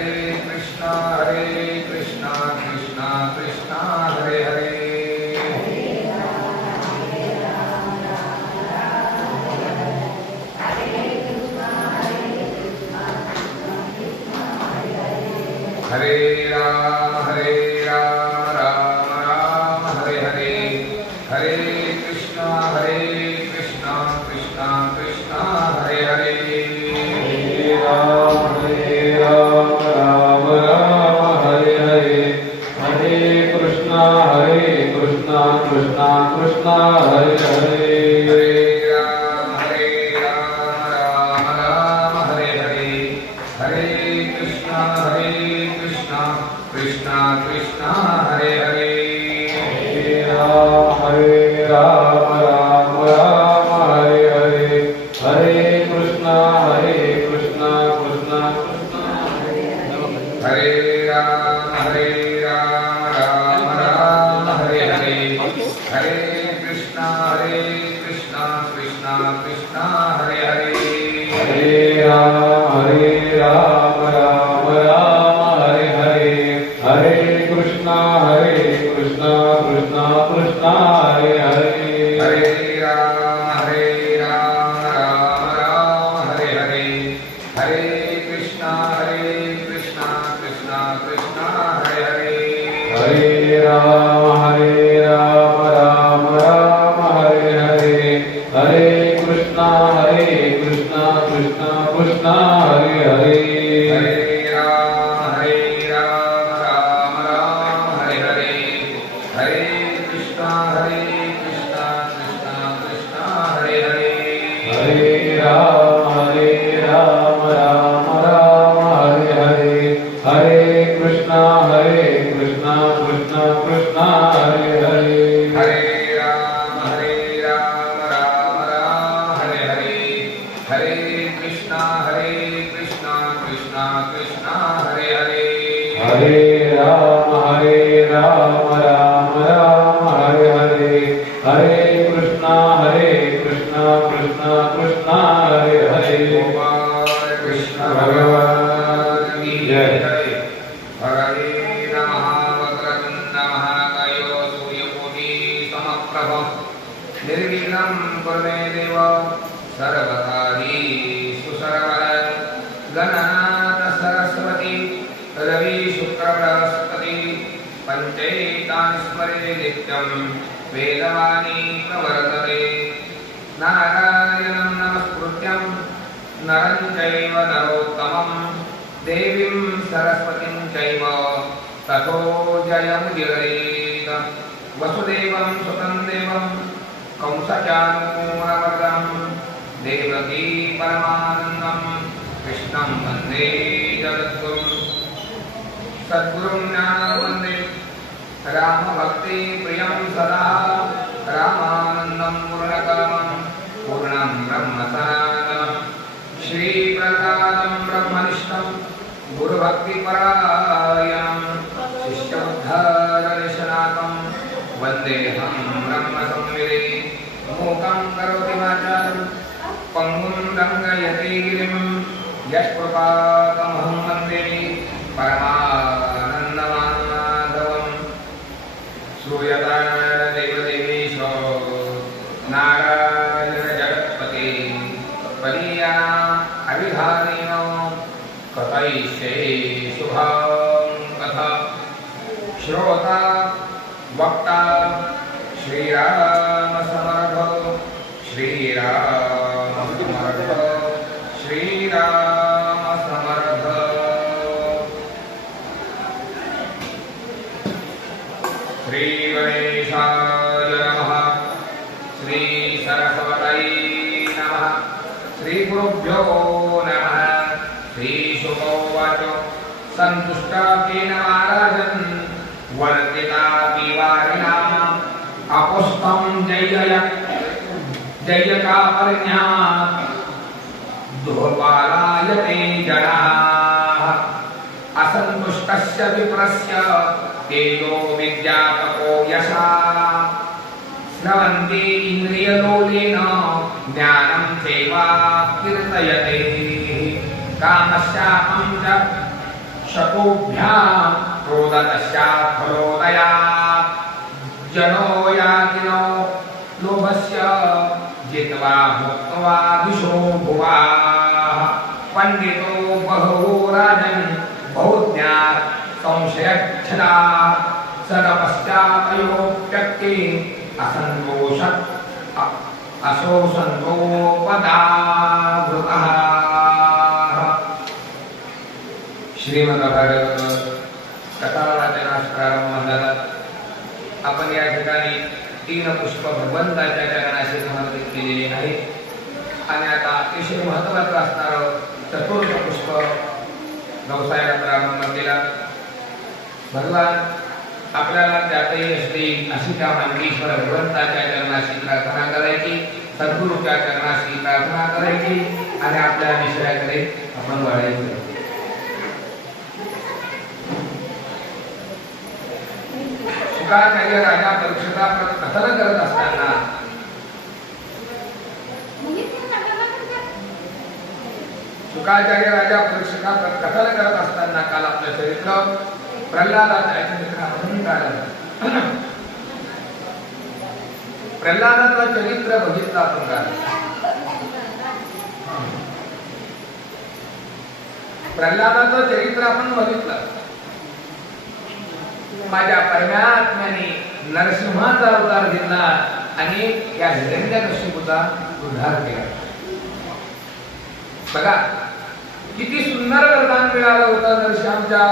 कृष्णा कृष्णा कृष्णा हरे हरे। हरे राम राम राम हरे हरे। हरे कृष्णा कृष्णा कृष्णा हरे हरे। हरे राम राम राम हरे हरे। हरे कृष्णा कृष्णा कृष्णा हरे हरे। हरे राम राम राम हरे हरे। हरे कृष्णा कृष्णा कृष्णा हरे हरे। हरे राम राम हरे हरे। हरे कृष्णा कृष्णा कृष्णा हरे हरे। हरे राम राम राम हरे हरे। हरे कृष्णा कृष्णा कृष्णा हरे हरे। हरे राम राम हरे हरे। हरे कृष्णा कृष्णा कृष्णा हरे हरे। हरे राम राम हरे हरे। हरे कृष्णा कृष्णा हरे हरे। हरे राम राम हरे हरे। हरे कृष्णा कृष्णा हरे हरे। हरे राम राम हरे हरे। हरे कृष्णा कृष्णा हरे हरे। हरे राम राम हरे हरे। हरे कृष्णा कृष्णा हरे हरे। हरे राम राम हरे हरे। हरे कृष्णा कृष्णा हरे हरे। हरे राम राम हरे हरे। हरे कृष्णा कृष्णा हरे हरे। गोपाल कृष्ण भगवान की जय। हरे नमः वक्रतुण्ड महाकायो सूर्यकोटि समप्रभ निर्विघ्नं कुरु मे देव सर्वकार्ये सुसर्वदा। गणनाथ सरस्वती रवि शुक्र बृहस्पति पंचैतानि स्मरे नित्यं वेदवाणी प्रवर्तते। नारायणं नमस्कृत्यं नरं चैव नरोत्तमं देवीं सरस्वतीं चैव ततो जयमुदीरयेत्। वसुदेवं सुतं देवं कंसचाणूरमर्दनं देवकी परमानन्दं कृष्णं वन्दे जगद्गुरुं। सद्गुरुं वन्दे रामभक्ति प्रियं सदा। रामानन्दं पूर्णकामं पूर्णं ब्रह्म सनातनं श्रीप्रसादं ब्रह्मनिष्ठं गुरुभक्तिपरायणं शिष्योद्धारनिशनाथं वन्देऽहं ब्रह्मसंविदे। मूकं करोति वाचालं पङ्गुं लङ्घयति गिरिं यत्कृपातमहं वन्दे परमानन्दमाधवं। श्रूयता देवदेवीशो नारायण जगत्पते त्वदीया अभिधानेन कथयिष्ये शुभं कथा। श्रोता वक्ता श्रीराम समर्थ श्रीराम समर्थ श्रीराम समर्थ। श्री गणेशाय नमः। श्री सरस्वती नमः। श्री गुरुभ्यो नमः। श्री शुभोवाच सन्तुष्टाकेन महाराजन् वर्तितातिवारिणाम् अपुष्पं जयकापर्ण्यात् दुर्बालायते जनाः। असन्तुष्टस्य विप्रस्य तेजो विद्यातपो यशा। स्रवन्ति इन्द्रियलोलेन ज्ञानं सेवा कीर्तयते। कामस्यापं च शतोभ्यां क्रोधतस्यात् फलोदयात् जनो याति नो लोभस्य जित्वा भुक्त्वा दिशो भुवाः पंडितो बहवो राजन् बहुज्ञात् संशयच्छदा सदपश्चातयोप्यक्ते असोसन्तोपदावृतः। श्रीमद्भागवत कथावाचनास प्रारंभ झाला। आपण या ठिकाणी 3 पुष्प भगवंताच्या चरणाशी समर्पित केलेले आहे आणि आता अतिशय महत्त्वाचं असणारं 4th पुष्प व्यवसायाला प्रारंभ केला। भगवान आपल्याला त्यातही असते अशी त्या मानवीश्वर भगवंताच्या चरणाशी प्रार्थना करायची, सद्गुरूच्या चरणाशी प्रार्थना करायची आणि आपल्या विषयाकडे आपण वळायचं। शुकाचार्य राजा परीक्षेला कथन करत असताना काल आपलं चरित्र प्रल्हादाचं चरित्र बघितलं आपण काल। प्रल्हादाचं चरित्र आपण बघितलं। माझ्या परमात्म्याने नरसिंहाचा अवतार घेतला आणि या हिरण्यकश्यपूचा उद्धार केला। बघा किती सुंदर वरदान मिळालं होतं नरसिंहाच्या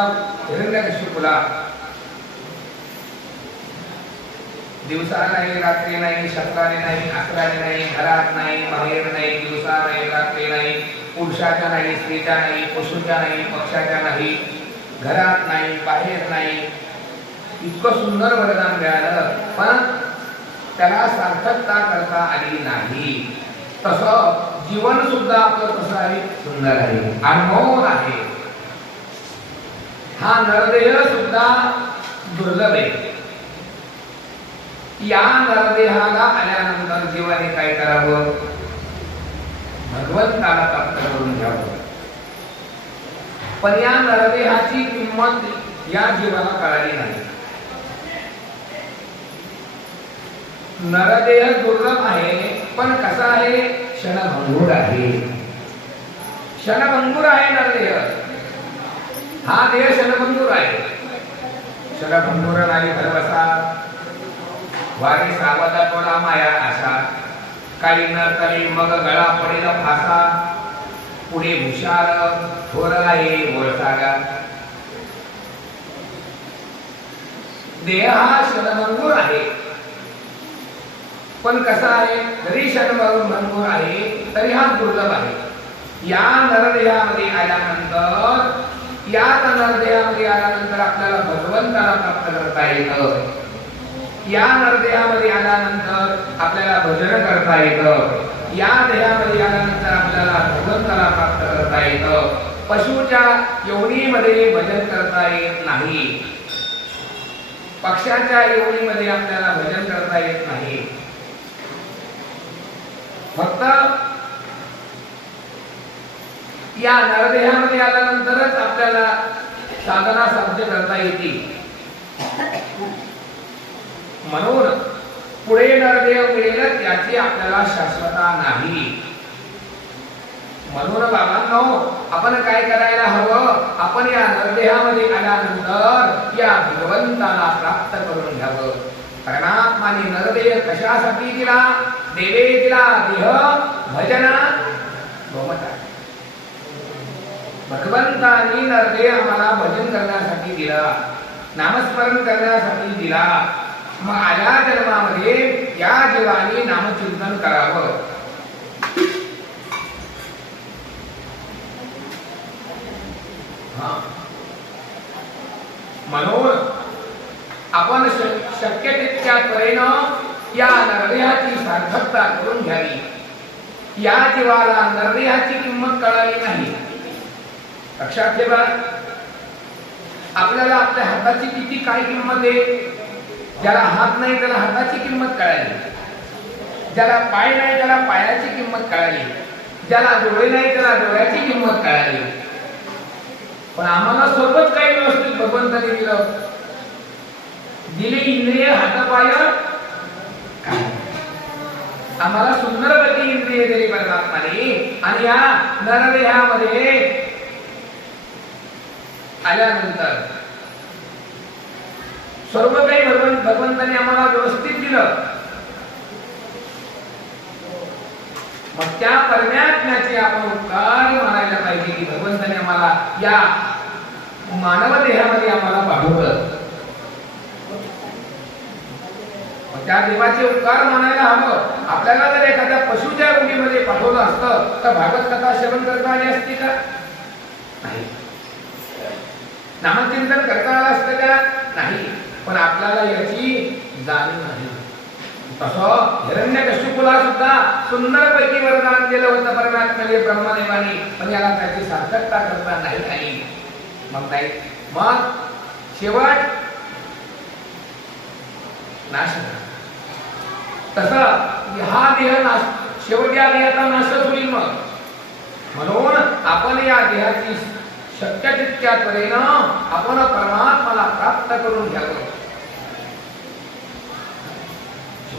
हिरण्यकश्यपूला। दिवसा नाही, रात्री नाही, शस्त्राने नाही, अस्त्राने नाही, घरात नाही, बाहेर नाही, दिवसा नाही, रात्री नाही, पुरुषाच्या नाही, स्त्रीच्या नाही, पशुच्या नाही, पक्षाच्या नाही, घरात नाही, बाहेर नाही, इतकं सुंदर वरदान मिळालं पण त्याला सार्थकता करता आली नाही। तसं जीवन सुद्धा आपलं कसं आहे, सुंदर आहे, अनमोल आहे। हा नरदेह सुद्धा दुर्लभ आहे। या नरदेहाला आल्यानंतर जीवाने काय करावं, भगवंताला प्राप्त करून घ्यावं। पण या नरदेहाची किंमत या जीवाला कळाली नाही। नरदेह दुर्लभ आहे पण कसा आहे, क्षणभंगुर आहे। क्षणभंगुर आहे नरदेह, हा देह क्षणभंगुर आहे। क्षणभंगुर नाही भरवसा, वारी सावधा तोडा माया आशा, काही न तरी मग गळा पडेल फासा, पुढे भुषार थोर आहे वळसागा। देह हा क्षणभंगुर आहे पण कसा आहे, जरी क्षणभंगुर आहे तरी हा दुर्लभ आहे। या नरदेहामध्ये आल्यानंतर आपल्याला भगवंताला प्राप्त करता येतं। या नरदेहामध्ये आल्यानंतर आपल्याला भजन करता येतं। या देहामध्ये आल्यानंतर आपल्याला भगवंताला प्राप्त करता येतं। पशुच्या योनीमध्ये भजन करता येत नाही, पक्षाच्या योनीमध्ये आपल्याला भजन करता येत नाही। फक्त या नरदेहामध्ये आल्यानंतरच आपल्याला साधना साध्य करता येते। म्हणून पुढे नरदेह मिळेल त्याची आपल्याला शाश्वता नाही। म्हणून बाबांनो आपण काय करायला हवं, आपण या नरदेहामध्ये आल्यानंतर या भगवंताला प्राप्त करून घ्यावं। परमात्माने नरदेह कशासाठी दिला, देवे दिला देह भजना गोमता। भगवंतानी नरदेह आम्हाला भजन करण्यासाठी दिला, नामस्मरण करण्यासाठी दिला। मग आल्या जन्मामध्ये या जीवाने नामचिंतन करावं। म्हणून आपण शक्य तितक्या त्वरेनं या नरदेहाची सार्थकता करून घ्यावी। या जीवाला नरदेहाची किंमत कळाली नाही। लक्षात ठेवा, आपल्याला आपल्या हाताची किती काय किंमत आहे। ज्याला हात नाही त्याला हाताची किंमत कळाली, ज्याला पाय नाही त्याला पायाची किंमत कळाली, ज्याला डोळे नाही त्याला डोळ्याची किंमत कळाली। पण आम्हाला सर्वच काही व्यवस्थित भगवंताने दिलं. दिली इंद्रिय हातपाय काय, आम्हाला सुंदरपती इंद्रिय दिली परमात्माने. आणि या नरदेहामध्ये आल्यानंतर सर्व काही भगवंताने आम्हाला व्यवस्थित दिलं. मग त्या परमात्म्याचे आपण उपकार मानायला पाहिजे की भगवंताने आम्हाला या मानव देहामध्ये आम्हाला पाठवलं. त्या देवाचे उपकार मानायला हवं. आपल्याला जर एखाद्या पशुच्या रुंदीमध्ये पाठवलं असतं तर भागवत कथा श्रवण करता आली असती का? नाही. नामचिंतन करता आलं असतं का? नाही. पण आपल्याला याची जाणीव नाही. तसं हिरण्यकश्यपूला सुद्धा सुंदरपैकी वरदान दिलं होतं परमात्म्याने ब्रह्मदेवाने, पण याला त्याची सार्थकता करता नाही आली. मग नाही, मग शेवट नाश झाला. तसं हा देह नाश, शेवट या देहाचा नाशच होईल. मग म्हणून आपण या देहाची शक्य तितक्या त्वरेनं आपण परमात्म्याला प्राप्त करून घ्यावं.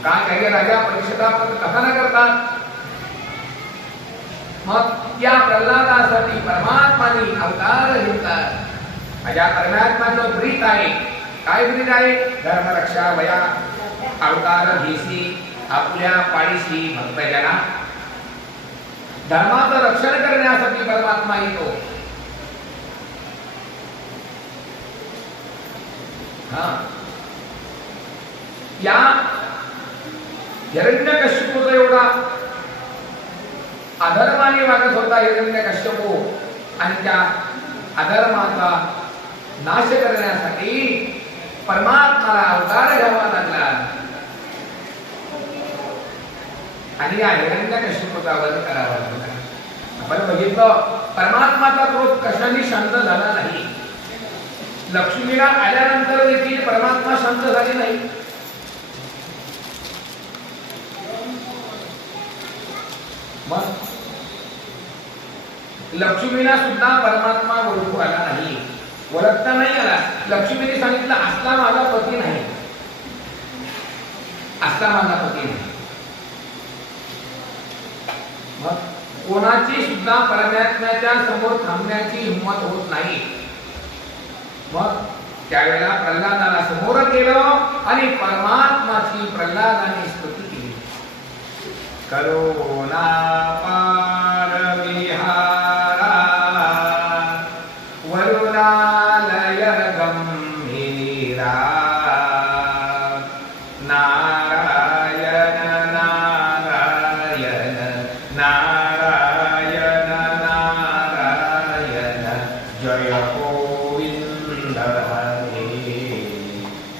काय काही राजा परीक्षेला कथन करतात. मग या प्रल्हादासाठी परमात्माने अवतार घेतला. माझ्या परमात्म्याचं ब्रीत आहे. काय ब्रीत आहे? धर्मरक्षा वया अवतार घेसी आपल्या पाळीशी भक्तजना. धर्माचं रक्षण करण्यासाठी परमात्मा येतो. या हिरण्यकश्यपूचा एवढा अधर्माने वागत होता हिरण्यकश्यपू, आणि त्या अधर्माचा नाश करण्यासाठी परमात्म्याला अवतार घ्यावा लागला. आणि या हिरण्यकश्यपूचा वध करावा लागला. आपण बघितलं परमात्माचा क्रोध कशाने शांत झाला नाही. लक्ष्मीला आल्यानंतर देखील परमात्मा शांत झाले नाही. मग लक्ष्मीला सुद्धा परमात्मा ओळखू आला नाही. ओळखता नाही आला. लक्ष्मीने सांगितलं असला माझा पती नाही, असला माझा पती नाही. मग कोणाची सुद्धा परमात्म्याच्या समोर थांबण्याची हिंमत होत नाही. मग त्यावेळेला प्रल्हादाला समोर केलं आणि परमात्माची प्रल्हादाने स्तुती केली. करुणा पार विहारा वरुणालय गंभीरा नारायण नारायण नारायण नारायण जय गोविंद हरे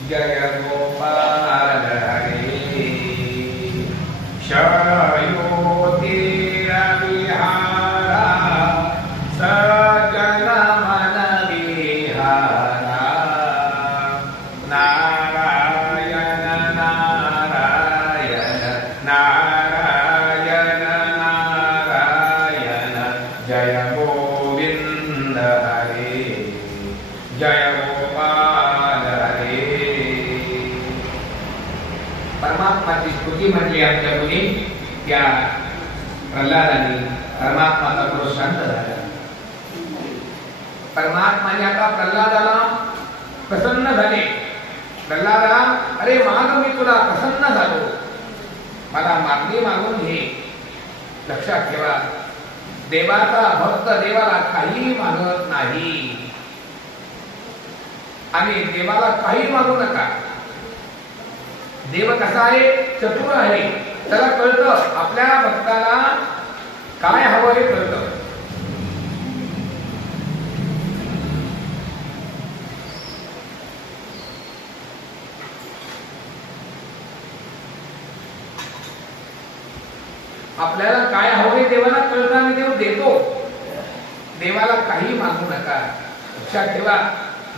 जय गोपाल हरे शयोतिरविहारा सजन मन विहारा नारायण नारायण नारायण नारायण जय गोविंद हरे जय गोपाल हरे. परमात्माची स्तुती म्हटली आमच्या मुली. त्या प्रल्हादाने परमात्माचा क्रोध शांत झाला. परमात्माने आता प्रल्हादाला प्रसन्न झाले. प्रल्हादा, अरे माग मी तुला प्रसन्न झालो, मला मागणी मागून घे. लक्षात ठेवा, देवाचा भक्त देवाला काही मागत नाही. आणि देवाला काही मागू नका. देव कसा आहे? चतुर आहे. त्याला कळतं आपल्या भक्ताला काय हवं हे कळतं. आपल्याला काय हवं हे देवाला कळतं आणि देव देतो. देवाला काही मागू नका. लक्षात ठेवा,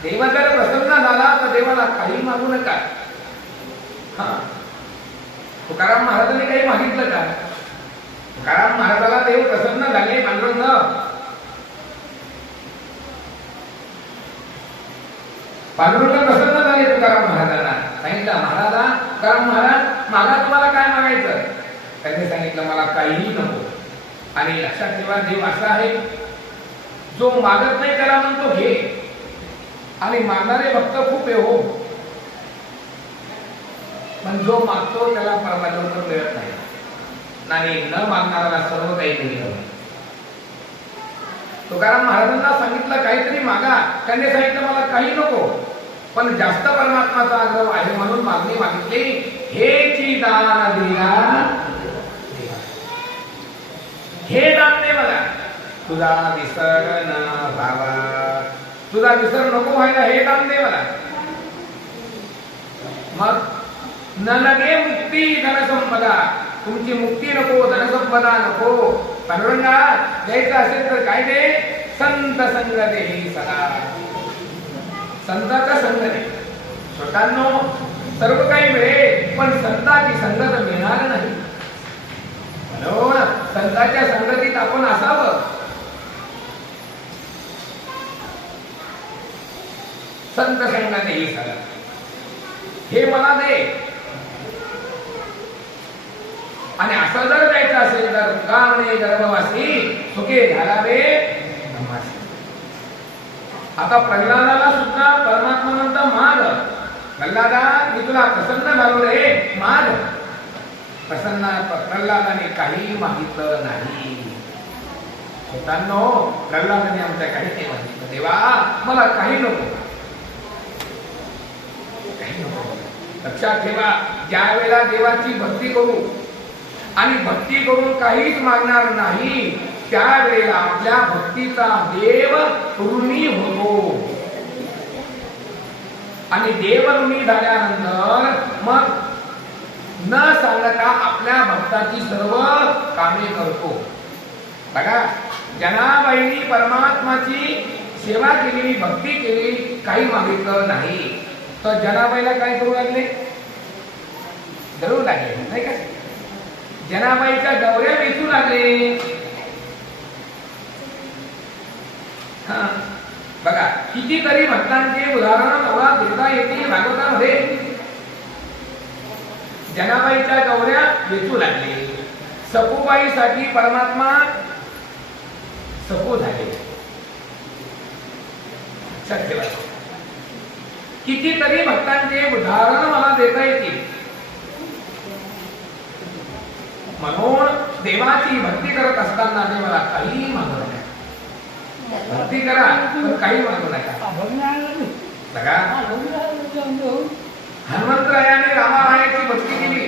देव जर प्रसन्न झाला तर देवाला काही मागू नका. तुकाराम महाराजांनी काही मागितलं का? तुकाराम महाराजाला देव प्रसन्न झाले, पांडुरंग पांडुरंग प्रसन्न झाले तुकाराम महाराजांना. सांगितलं महाराजा तुकाराम महाराज मागा तुम्हाला काय मागायचं. त्यांनी सांगितलं मला काहीही नको. आणि लक्षात ठेवा देव असा आहे जो मागत नाही त्याला म्हणतो घे. आणि मागणारे भक्त खूप आहे हो, पण जो मागतो त्याला परमात्मा मिळत नाही. आणि न मागणाऱ्याला सर्व काही मिळतं. तुकाराम महाराजांना सांगितलं काहीतरी मागा. त्यांनी सांगितलं मला काही नको, पण जास्त परमात्माचा आग्रह आहे म्हणून मागणी मागितली. हे ची दान दिला, हे दान दे मला. तुझा विसर न व्हावा, तुझा विसर नको व्हायला हे दान दे मला. मग न लगे मुक्ती धनसंपदा, तुमची मुक्ती नको, धनसंपदा नको. पांडुरंगा द्यायचं असेल तर काय दे. संत संग दे सदा, संताचा संग दे. स्वतःनो सर्व काही मिळेल पण संताची संगत मिळणार नाही. म्हणून संतांच्या संगतीत आपण असावं. संत संग दे सदा, हे मला दे. आणि असं जर द्यायचं असेल तर कामणे गर्भवासी सुखे घालावे नमासी. आता प्रल्हादाला सुद्धा परमात्मा म्हणतो माग. प्रल्हादा मी तुला प्रसन्न झालो रे, माग. प्रसन्न प्रल्हादाने काही मागितलं नाही. होतांनो प्रल्हादाने आमच्या काही नाही मागितलं. देवा मला काही नको, काही नको. लक्षात ठेवा ज्या वेळेला देवाची भक्ती करू आणि भक्ती करून काहीच मागणार नाही त्यावेळेला आपल्या भक्तीचा देव ऋणी होतो. आणि देव ऋणी झाल्यानंतर मग न सांगता आपल्या भक्ताची सर्व कामे करतो. बघा जनाबाईंनी परमात्माची सेवा केली, भक्ती केली, काही मागितलं नाही तर जनाबाईला काय करू लागले, धरू लागले नाही का. जनाबाईच्या गौऱ्या वेचू लागले. बघा कितीतरी भक्तांचे उदाहरण मला देता येतील भागवतामध्ये. जनाबाईच्या गौऱ्या वेचू लागले. सखूबाईसाठी परमात्मा सखू झाले. कितीतरी भक्तांचे उदाहरण मला देता येतील. म्हणून देवाची भक्ती करत असताना देवाला काही मागू नका. भक्ती करा पण काही मागू नका. बघा हनुमंतरायाने रामारायाची भक्ती केली.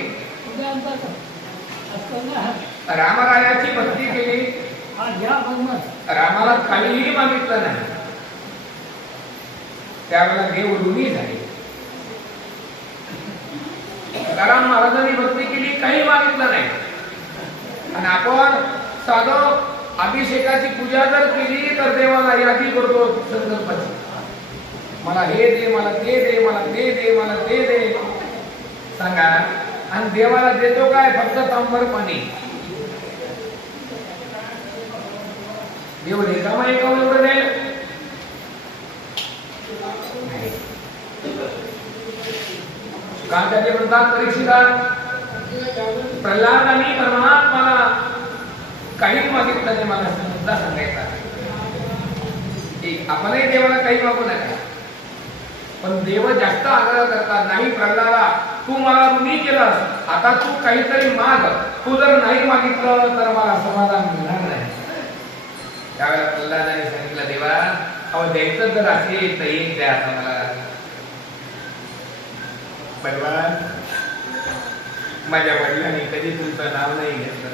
रामरायाची भक्ती केली. रामाला काहीही मागितलं नाही. त्यावेळेला देव ऋणी झाले. तुकाराम महाराजांनी भक्ती केली, काही मागितलं नाही. आणि आपण साधं अभिषेकाची पूजा जर केली तर देवाला यादी करतो संकल्पाची. मला हे दे, मला ते दे, मला ते दे, मला ते दे सांगा. आणि देवाला देतो काय, फक्त तांबर पाणी. देव रिकामा एवढं दे. का त्याचे म्हणतात परीक्षिता प्रल्हादांनी परमात्माला काही मागितलं नाही. मला मुद्दा सांगायचा की आपणही देवाला काही मागू नका, पण देव जास्त आग्रह करतात. नाही प्रल्हादा तू मला ऋणी केलंस, आता तू काहीतरी माग. तू जर नाही मागितलं तर मला समाधान मिळणार नाही. त्यावेळेला प्रल्हादाने सांगितलं देवा अहो द्यायचं जर असेल तर एक द्या. आता मला भगवान माझ्या वडिलांनी कधी तुमचं नाव नाही घेतलं.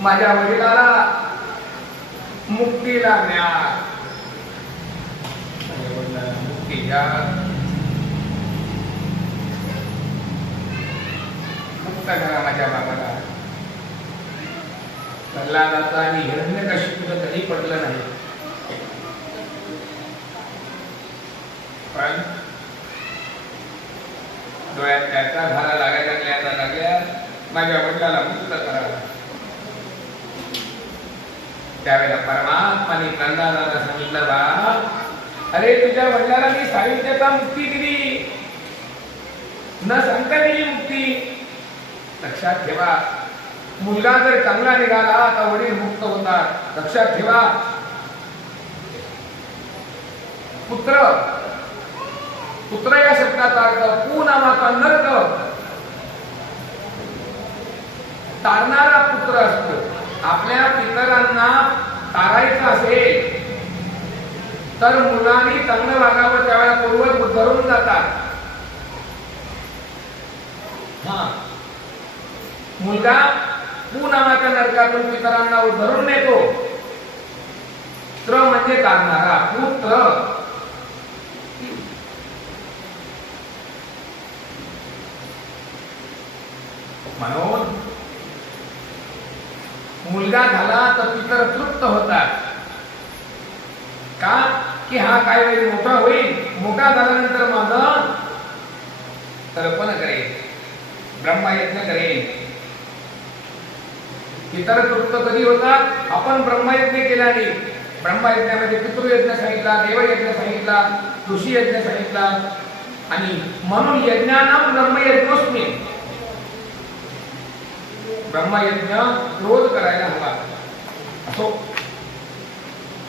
माझ्या वडिलाला मुक्तीला न्या, मुक्ती द्या, मुक्त करा माझ्या बाबाला. प्रल्हादाचा आणि हिरण्यकशिपूचं कधी पडलं नाही. पण डोळ्यात त्याचा धारा लागायला लागल्या. माझ्या वडिलाला मुक्त करा. त्यावेळेला परमात्माने प्रल्हादाला सांगितलं बा अरे तुझ्या वडिलांना मी सायुज्यता मुक्ती दिली, न सांगता दिली मुक्ती. लक्षात ठेवा, मुलगा जर चांगला निघाला तर वडील मुक्त होतात. लक्षात ठेवा, पुत्र, पुत्र या शब्दाचा अर्थ पू नामाचा नर्क तारणारा पुत्र असतो. आपल्या पितरांना तारायचं असेल तर मुलांनी चांगलं वागावं, त्यावेळेला पूर्वज धरून जातात. हा, मुलगा पू नामाच्या नरकातून पितरांना धरून नेतो. त्र म्हणजे तारणारा, पुत्र. म्हणून मुलगा झाला तर पितर तृप्त होतात. का की हा काय वेळी मोठा होईल, मोठा झाल्यानंतर माझं तर्पण करेल, ब्रह्मयज्ञ करेल. पितर तृप्त कधी होतात, आपण ब्रह्मयज्ञ केल्याने. ब्रह्मयज्ञामध्ये पितृयज्ञ सांगितला, देवयज्ञ सांगितला, ऋषी यज्ञ सांगितला. आणि म्हणून यज्ञानाम ब्रह्मयज्ञोस्मी, ब्रह्मयज्ञ रोज करायला हवा. असो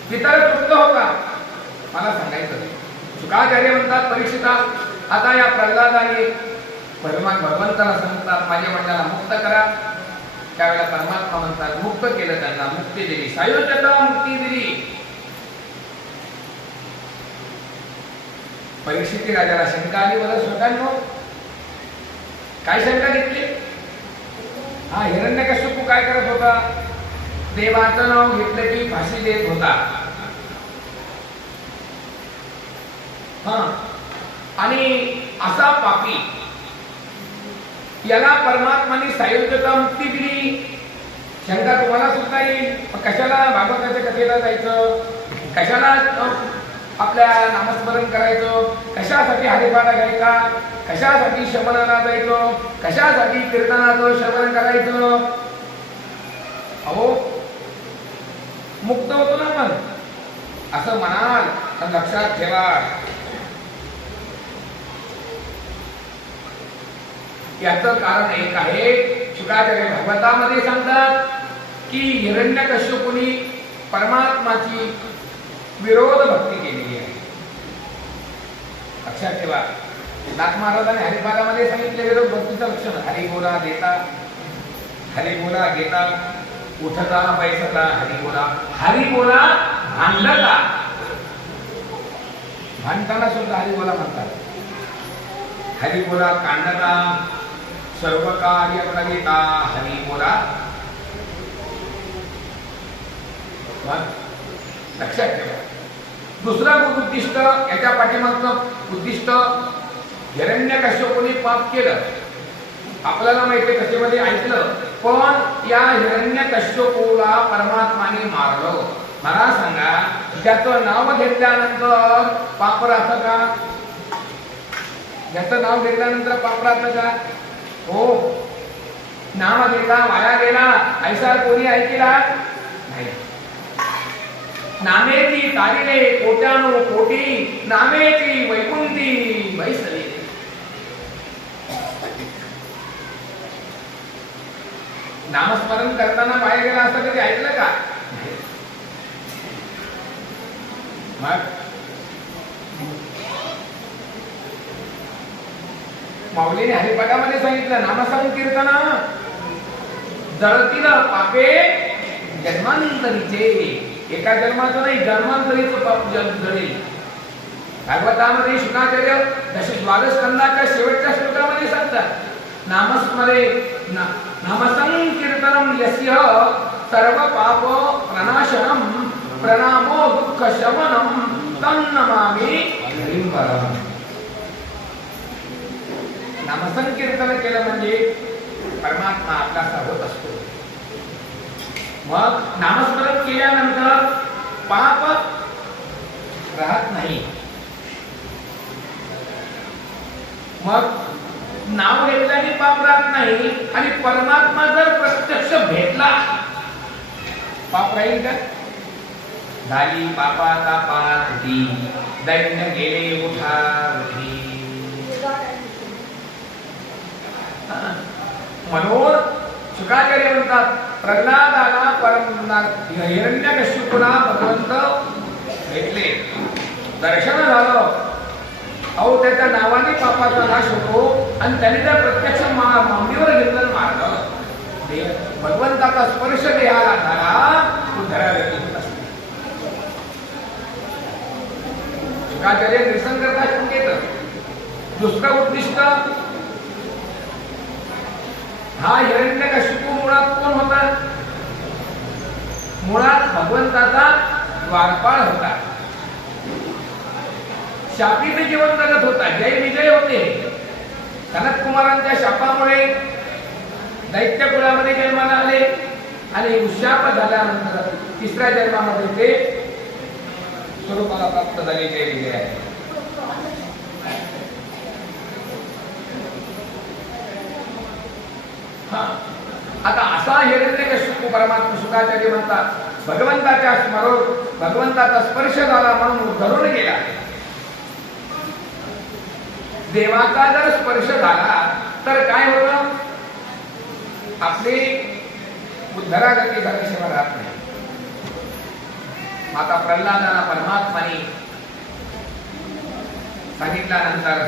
पितर तृप्त होता. मला सांगायचं, शुकाचार्य म्हणतात परीक्षिता, आता या प्रल्हादाने भगवंताला सांगतात माझ्या वडिलांना मुक्त करा. त्यावेळेला परमात्मा म्हणतात मुक्त केलं, त्यांना मुक्ती दिली, सायुज्यता मुक्ती दिली. परीक्षिती राजाला शंका आली. बरं स्वतःनो काय शंका घेतली? हा, हिरण्यकश्यपू काय करत होता? देवाचं नाव घेतलं की फाशी देत होता. हा, आणि असा पापी याला परमात्माने सायुज्यता मुक्ती दिली. शंका तुम्हाला सुद्धा येईल, कशाला भागवताच्या कथेला जायचं, कशाला आपल्या नामस्मरण करायचं, कशासाठी हरिपाठ घ्यायचा, कशासाठी श्रवणाला जायचं, कशासाठी कीर्तनाचं श्रवण करायचं. अहो मुक्त होतो ना मन, असं म्हणाल तर लक्षात ठेवा, याचं कारण एक आहे. शुकाचार्य भागवतामध्ये सांगतात की हिरण्यकश्यपूने परमात्माची विरोध भक्ती केलेली आहे. लक्षात ठेवा, नाथ महाराजांनी हरिपाठामध्ये सांगितले विरोध भक्तीचं लक्षण. हरिबोला देता, हरिबोला घेता, उठता बैसता हरिबोला, हरिबोला भांडता, भांडताना सुद्धा हरिबोला म्हणतात. हरिबोला कांडता, सर्व कार्य करिता हरिबोला. लक्षात ठेवा. दुसरं उद्दिष्ट, याच्या पाठीमागचं उद्दिष्ट, हिरण्यकश्यपूने पाप केलं. आपल्याला माहिती आहे कथेमध्ये ऐकलं, पण या हिरण्यकश्यपूला परमात्माने मारलं. मला सांगा, ज्याचं नाव घेतल्यानंतर पाप राहतं का? ज्याचं नाव घेतल्यानंतर पाप राहतं का? हो, नाम घेतला वाया गेला ऐसा कोणी ऐकला नाही. नामेची तारिले कोट्यानो कोटी, नामेची वैकुंठी बैसले. नामस्मरण करताना वाया गेला असं कधी ऐकलं का? मग माऊलीने हरिपाठामध्ये सांगितलं, नामसंकीर्तन जळतील पापे जन्मांतरीचे. एका जन्माचं नाही, जन्मांतरीचं पाप जळेल. भागवतामध्ये शुकाचार्य द्वादश स्कंदाच्या शेवटच्या श्लोकामध्ये सांगतात, नामस्मरे नामसंकीर्तनम यस्य सर्व पाप प्रनाशनम प्रणामो दुःख शमनम तन्नमामि हरिं परम. नामसंकीर्तन केलं म्हणजे परमात्मा आपला होत असतो. मग नामस्मरण केल्यानंतर पाप राहत नाही. मग नाव घेतल्याने पाप राहत नाही. आणि परमात्मा जर प्रत्यक्ष भेटला, पाप राहील का? झाली पापाचा पाती दैन्य गेले उठावती. म्हणून शुकाचार्य म्हणतात प्रल्हादाला हिरण्यकश्यपूला भगवंत भेटले, दर्शन झालं. अहो त्याच्या नावाने पापाचा नाश होतो आणि त्याने जर प्रत्यक्ष मांडीवर घेतलं मारलं, भगवंताचा स्पर्श देहाला झाला उद्धरागती होत असते. शुकाचार्य निरसन करता शंकेत दुसरं उद्दिष्ट हा हिरण्यकश्यपू मुळात कोण होता? मुळात भगवंताचा द्वारपाळ होता. शापीत जीवन जगत होता, जय विजय होते. सनत कुमारांच्या शापामुळे दैत्य कुळामध्ये जन्माला आले आणि उशाप झाल्यानंतर तिसऱ्या जन्मामध्ये ते स्वरूपाला प्राप्त झाले. जय विजय आहे. आता असा हिरण्यकश्यपू परमात्मा शुकाचार्य म्हणतात भगवंताच्या स्मरण भगवंताचा स्पर्श झाला म्हणून धरून गेला. देवाचा जर स्पर्श झाला तर काय होतं? आपली उद्धरागती झाल्याशिवाय राहत नाही. आता प्रल्हादाला परमात्माने सांगितल्यानंतर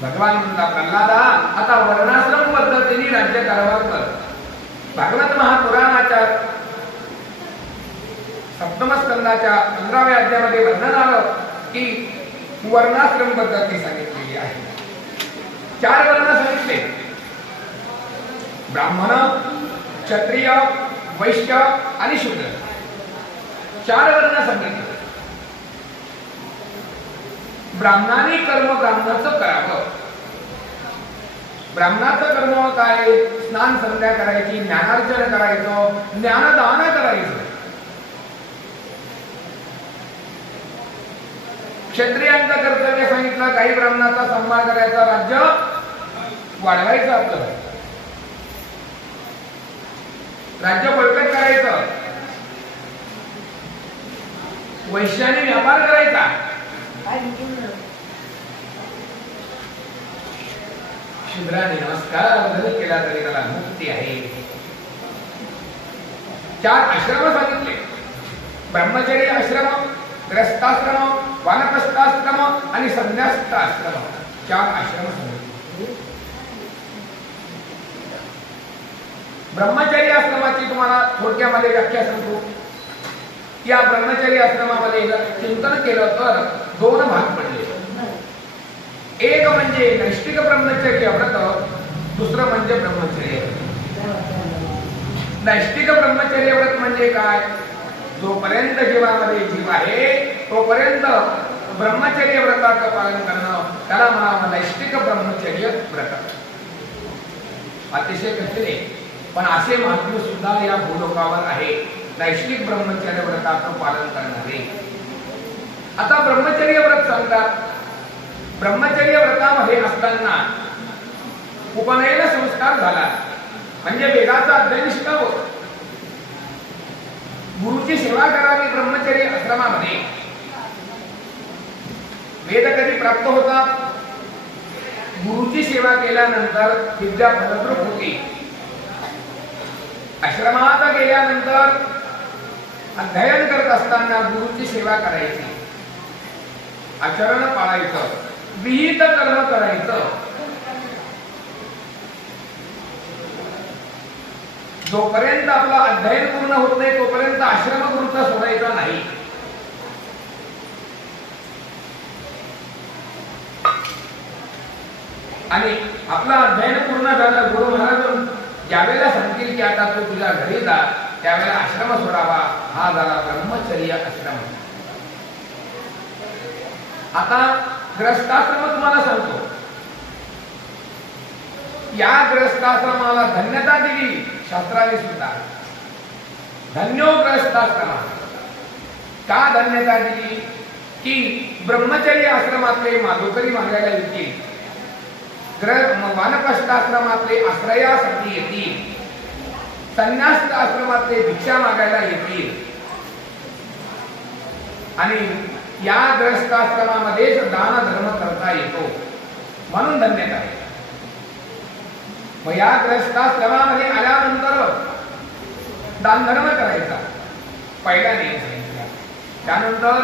भगवान म्हणता प्रल्हादा आता वर्णाश्रम पद्धतीने राज्य कारभार कर. भागवत महापुराणाच्या 7व स्कंदाच्या 15व्या अध्यायामध्ये वर्णन आलं की वर्णाश्रम पद्धती सांगितलेली आहे. 4 वर्ण सांगितले, ब्राह्मण, क्षत्रिय, वैश्य आणि शूद्र. 4 वर्ण सांगितले. ब्राह्मणाने कर्म ब्राह्मणाचं करावं. ब्राह्मणाचं कर्म काय? स्नान संध्या करायची, ज्ञानार्जन करायचं, ज्ञानदान करायचं. क्षत्रियांचं कर्तव्य सांगितलं, काही ब्राह्मणाचा सन्मान करायचा, राज्य वाढवायचं, आपलं राज्य बळकट करायचं. वैश्याने व्यापार करायचा. शूद्राने नमस्कार जरी केला तरी त्याला मुक्ती आहे. 4 आश्रम सांगितले, ब्रह्मचर्य आश्रम, ग्रस्ताश्रम, वानप्रस्थाश्रम आणि संन्यास्त आश्रम. 4 आश्रम सांगितले. ब्रह्मचर्य आश्रमाची तुम्हाला थोडक्यामध्ये व्याख्या सांगतो. या ब्रह्मचर्य आश्रमामध्ये चिंतन केलं तर 2 भाग पडले. एक म्हणजे नैष्टिक ब्रह्मचर्य व्रत, दुसरं म्हणजे ब्रह्मचर्य. नैष्टिक ब्रह्मचर्य व्रत म्हणजे काय? जोपर्यंत जीवामध्ये जीव आहे तोपर्यंत ब्रह्मचर्य व्रताचं पालन करणं त्याला म्हणावं नैष्टिक ब्रह्मचर्य व्रत. अतिशय कठीण, पण असे महात्मे सुद्धा या भूलोकावर आहे नैष्टिक ब्रह्मचर्य व्रताचं पालन करणारे. आता ब्रह्मचर्य व्रत सांगतात. ब्रह्मचर्य व्रतामध्ये असताना उपनयन संस्कार झाला म्हणजे वेदाचा अध्ययन शिकावं, गुरुची सेवा करावी. ब्रह्मचर्य आश्रमामध्ये वेद कधी प्राप्त होतात? गुरुची सेवा केल्यानंतर विद्या फलद्रूप होती. आश्रमात गेल्यानंतर अध्ययन करत असताना गुरुची सेवा करायची, आचरण पाळायचं, विहित कर्म करायचं. जोपर्यंत आपलं अध्ययन पूर्ण होत नाही तोपर्यंत आश्रम गुरुचा सोडायचा नाही. आणि आपलं अध्ययन पूर्ण झालं, गुरु महाराज ज्यावेळेला सांगतील की आता तू तुझ्या घरी जा, त्यावेळेला आश्रम सोडावा. हा झाला ब्रह्मचर्य आश्रम. आता ग्रस्ताश्रम तुम्हाला सांगतो. या ग्रस्ताश्रमाला धन्यता दिली शास्त्राने सुद्धा. धन्यो ग्रस्ताश्रम. का धन्यता दिली? की ब्रह्मचर्य आश्रमातले माधुकरी मागायला येतील, वानप्रस्थाश्रमातले आश्रयासाठी येतील, संन्यास आश्रमातले भिक्षा मागायला येतील आणि या ग्रस्ताश्रमामध्येच दान धर्म करता येतो, म्हणून धन्यता आहे. मग या ग्रस्ताश्रमामध्ये आल्यानंतर दान धर्म करायचा पहिला नियम सांगितला. त्यानंतर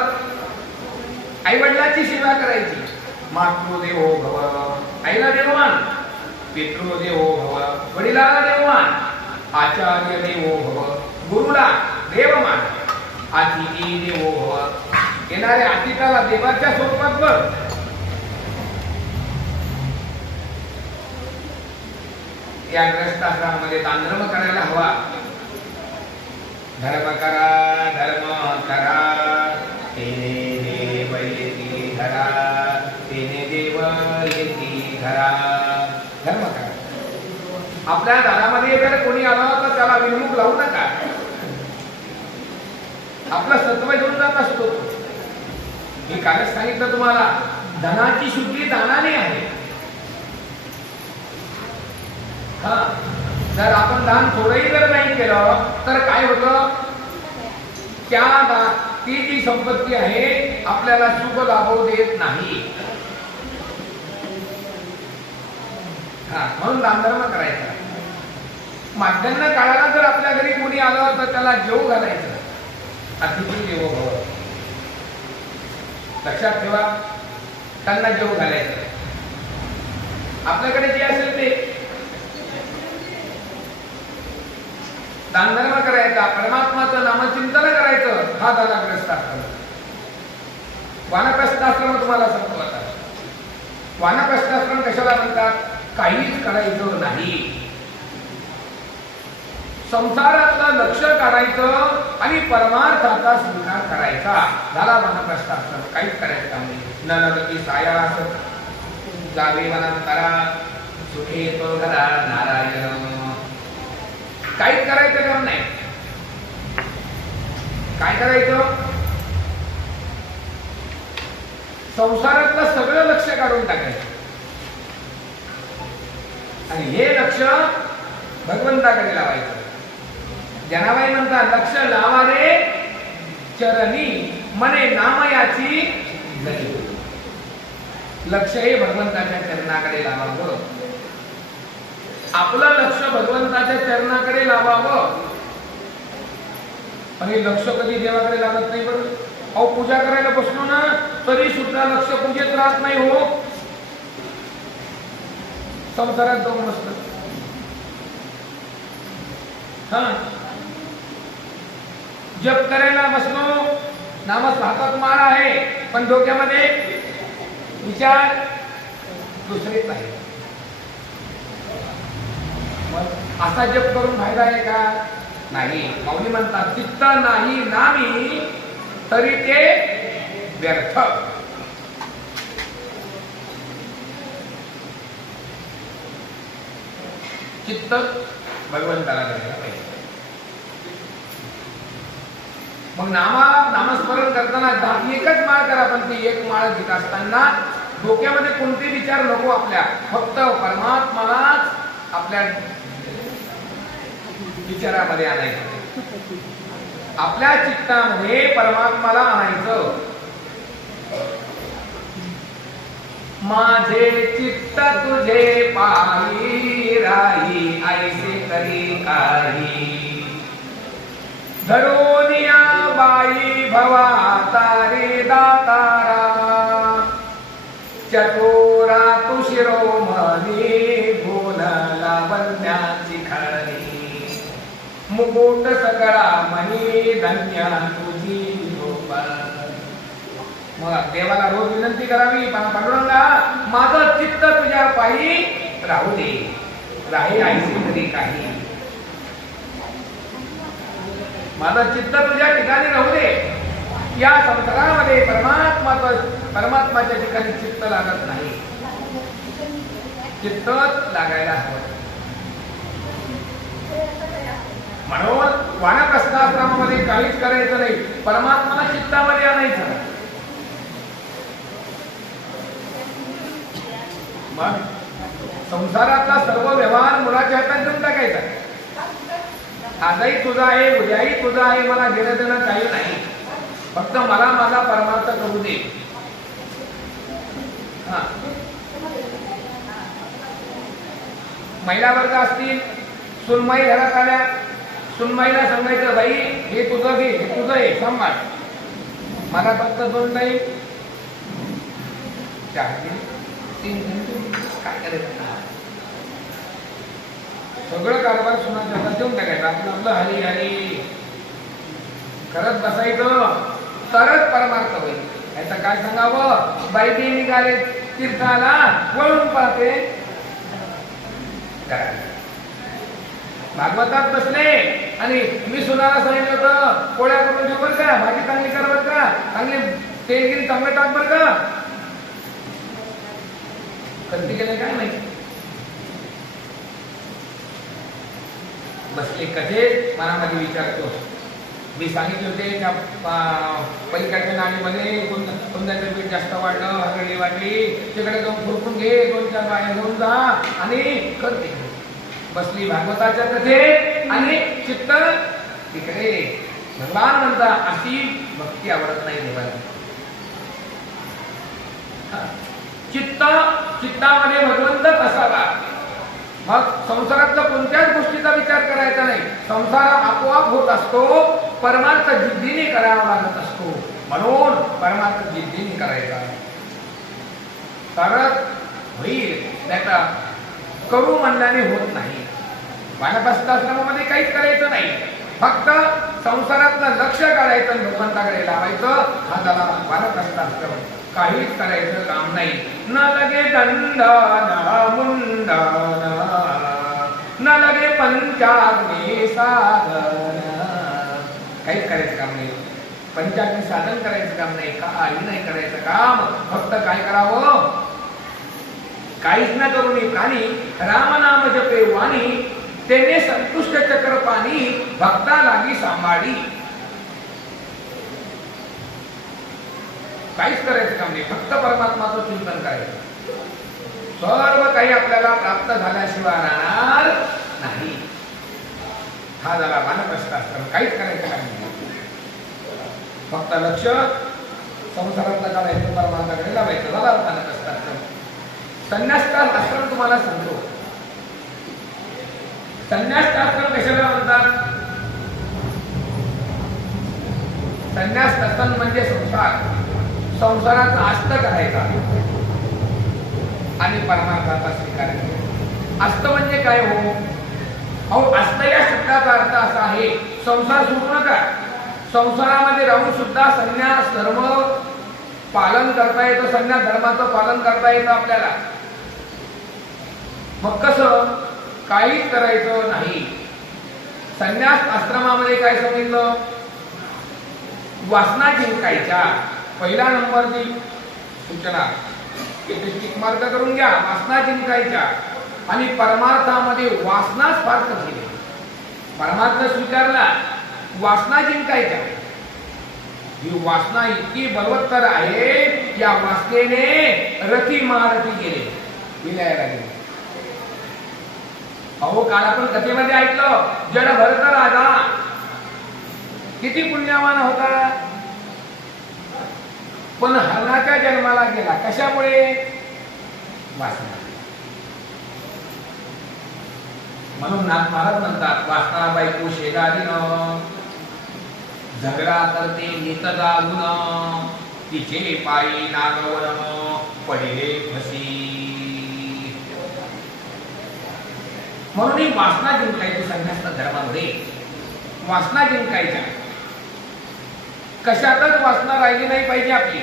आई वडिलांची सेवा करायची. मातृदेवो भव, आईला देवमान. पितृदेवो भव, वडिलाला देवमान. आचार्य देवो भव, गुरुला देवमान. अतिथी देवो भव, येणाऱ्या अतिथाला देवाच्या स्वरूपात बघ. या ग्रस्ताश्रमामध्ये दानधर्म करायला हवा. धर्म करा, धर्म करा, तेने देव येती घरा, तेने देव येती घरा. धर्म करा. आपल्या दारामध्ये जर कोणी आला तर त्याला विनमुख लावू नका. आपलं सत्व घेऊन जात असतो. मी कालच सांगितलं तुम्हाला, धनाची शुद्धी दानाने आहे. हा, जर आपण दान थोडंही जर नाही केलं तर काय होतं, ती जी संपत्ती आहे आपल्याला सुख लाभू देत नाही. हा, म्हणून दानधर्म करायचा. माध्यान्ह काळाला जर आपल्या घरी कोणी आलं तर त्याला जेव घालायचं. अतिथी देवो भव, लक्षात ठेवा. त्यांना जेव घालायचं. आपल्याकडे जे असेल ते दानधर्म करायचा, परमात्माचं नामचिंतन करायचं. हा झाला ग्रस्ताश्रम. वानप्रस्थाश्रम तुम्हाला सांगतो आता. वानप्रस्थाश्रम कशाला म्हणतात? काहीच करायचं नाही, संसारातलं लक्ष काढायचं आणि परमार्थाचा स्वीकार करायचा. झाला वानप्रस्थाश्रम. काहीच करायचं काम नाही. ननवती सायास जावे वनांतरा, सुखे तो घरा नारायण. काहीच करायचं काम नाही. काय करायचं? संसारातलं सगळं लक्ष काढून टाकायचं आणि हे लक्ष भगवंताकडे लावायचं. जनाबाई म्हणतात, लक्ष लावा रे चरणी, मने नामयाची गती. लक्ष हे भगवंताच्या चरणाकडे लावावं. आपलं लक्ष भगवंताच्या चरणाकडे लावावं. आणि लक्ष कधी देवाकडे लागत नाही बरं. अहो, पूजा करायला बसलो ना तरी सुद्धा लक्ष पूजेत राहत नाही हो. संसारात जाऊन मस्त. हा, जप करायला बसलो, नामच हातात माळ आहे पण डोक्यामध्ये विचार दुसरेच आहे. असा जप करून फायदा आहे का? नाही. माऊली म्हणतात, चित्त नाही नामी तरी ते व्यर्थ. चित्त भगवंताला द्यायला पाहिजे. मग नामस्मरण करताना एकच माळ करा, पण ती एक माळ घेत असताना डोक्यामध्ये कोणते विचार नको. आपल्या फक्त परमात्मालाच आपल्या विचारामध्ये आणायचं. आपल्या चित्तामध्ये परमात्माला आणायचं. माझे चित्त तुझे पाही राही, ऐसे करी काही. धरोनिया बाई भवा तारे दातारा, चतुरा तु शिरोमणी, बोलला वंद्याची खरी. मुकुट सगळा मनी, धन्य तुझी रूपा. मग देवाला रोज विनंती करावी, पांडुरंगा माझं चित्त तुझ्या पायी राहू दे, राही ऐसी तरी काही. माझं चित्त तुझ्या ठिकाणी राहू दे. या संसारामध्ये परमात्माच्या ठिकाणी चित्त लागत नाही. चित्त लागायला हवं. म्हणून वानप्रस्थाश्रमामध्ये काहीच करायचं नाही, परमात्मा चित्तामध्ये आणायचं. मग संसारातला सर्व व्यवहार मुलाच्या हातात देऊन टाकायचा. आजही तुझा आहे, उद्याही तुझा आहे, मला घेणं देणं काही नाही. फक्त मला माझा परमार्थ करू दे. हा, महिला वर्ग असतील, सुनबाई घरात आल्या, सुनबाईला सांगायचं बाई हे तुझं घे, हे तुझं आहे, सांभाळ, मला फक्त 2 टाईम चहा दे, 3 टाईम काय करायचं. सगळं कारभार सुनाच्या हातात देऊन टाकायचं, आपलं आपलं हरी हरी करत बसायचं, तरच परमार्थ होईल. याचं काय सांगावं, बाई ते निघाले तीर्थाला, वळून पाहते भागवतात बसले आणि मी सुनाला सांगितलं होतं पोळ्या करून देऊ बरं का, भाजी चांगली कर बरं का, चांगली तेलगिरी चांगलं टाक बरं का. कधी गेले काय नाही, बसले कसे मनामध्ये विचारतो. मी सांगितले होते त्या पलीकडच्या नाणीमध्ये कोणत्याचं पीठ जास्त वाढलं, हरळी वाढली, तिकडे जाऊन खुरपून घे, 2-4 बाया घेऊन जा आणि करते. बसली भागवताच्या कथेत आणि चित्त तिकडे. भगवान म्हणता अशी भक्ती आवडत नाही देवाला. चित्तामध्ये भगवंतच असावा. मग संसारातल्या कोणत्याच गोष्टीचा विचार करायचा नाही. संसार आपोआप होत असतो, परमार्थ जिद्दीने करावा लागत असतो. म्हणून परमार्थ जिद्दीने करायचा, तरच होईल. त्याचा करू म्हणल्याने होत नाही. वानप्रस्थ आश्रमामध्ये काहीच करायचं नाही, फक्त संसारातलं लक्ष काढायचं, भगवंताकडे लावायचं. हा झाला वानप्रस्थ आश्रम. काहीच करायचं काम नाही. न लगे दंडन मुंडन, न लगे पंचाग्नी साधन. काहीच करायचं काम नाही, पंचाग्नी साधन करायचं काम नाही, काही नाही करायचं काम. फक्त काय करावं, काहीच न करून प्राणी रामनाम जपे वाणी, तेने संतुष्ट चक्र पाणी, भक्ता लागी सांभाळी. काहीच करायचं काम नाही, फक्त परमात्माचं चिंतन करायचं. सर्व काही आपल्याला प्राप्त झाल्याशिवाय राहणार नाही. हा झाला वानप्रस्थ आश्रम. काहीच करायचं काम नाही, फक्त लक्ष संसारातलं काढायचं, परमात्माकडे लावायचं. झाला वानप्रस्थ आश्रम. संन्यासचा आश्रम तुम्हाला सांगतो. संन्यास आश्रम कशाला म्हणतात? संन्यास तत्व म्हणजे संसार, संसाराचा आस्त करायचा आणि परमार्थाचा स्वीकार करायचा. आस्त म्हणजे काय हो? अहो, आस्त या शब्दाचा अर्थ असा आहे, संसार सोडू नका. संसारामध्ये राहून सुद्धा संन्यास धर्म पालन करता येतं, संन्यास धर्माचं पालन करता येतं आपल्याला. मग कसं? काहीच करायचं नाही. संन्यास आश्रमामध्ये काय सांगितलं? वासना जिंकायच्या. पहिला नंबरची सूचना, इथे टिक मार्क करून घ्या. वासना जिंकायच्या आणि परमार्थामध्ये वासनाच फार कठीण आहे. परमार्थ स्वीकारला, वासना जिंकायच्या. ही वासना इतकी बलवत्तर आहे, या वासनेने रथी महारथी गेले, विलायला गेले. अहो, काल आपण कथेमध्ये ऐकलं, जड भरत राजा किती पुण्यवान होता, पण हरणाच्या जन्माला गेला. कशामुळे? वासना. म्हणून नाथ महाराज म्हणतात, वासना बायको शेजारीनं झगडा करते नित जागून, तिचे पायी नागवन पडिले फसी. म्हणून ही वासना जिंकायची. संन्यास धर्मामध्ये वासना जिंकायच्या. कशातच वासना राहिली नाही पाहिजे आपली.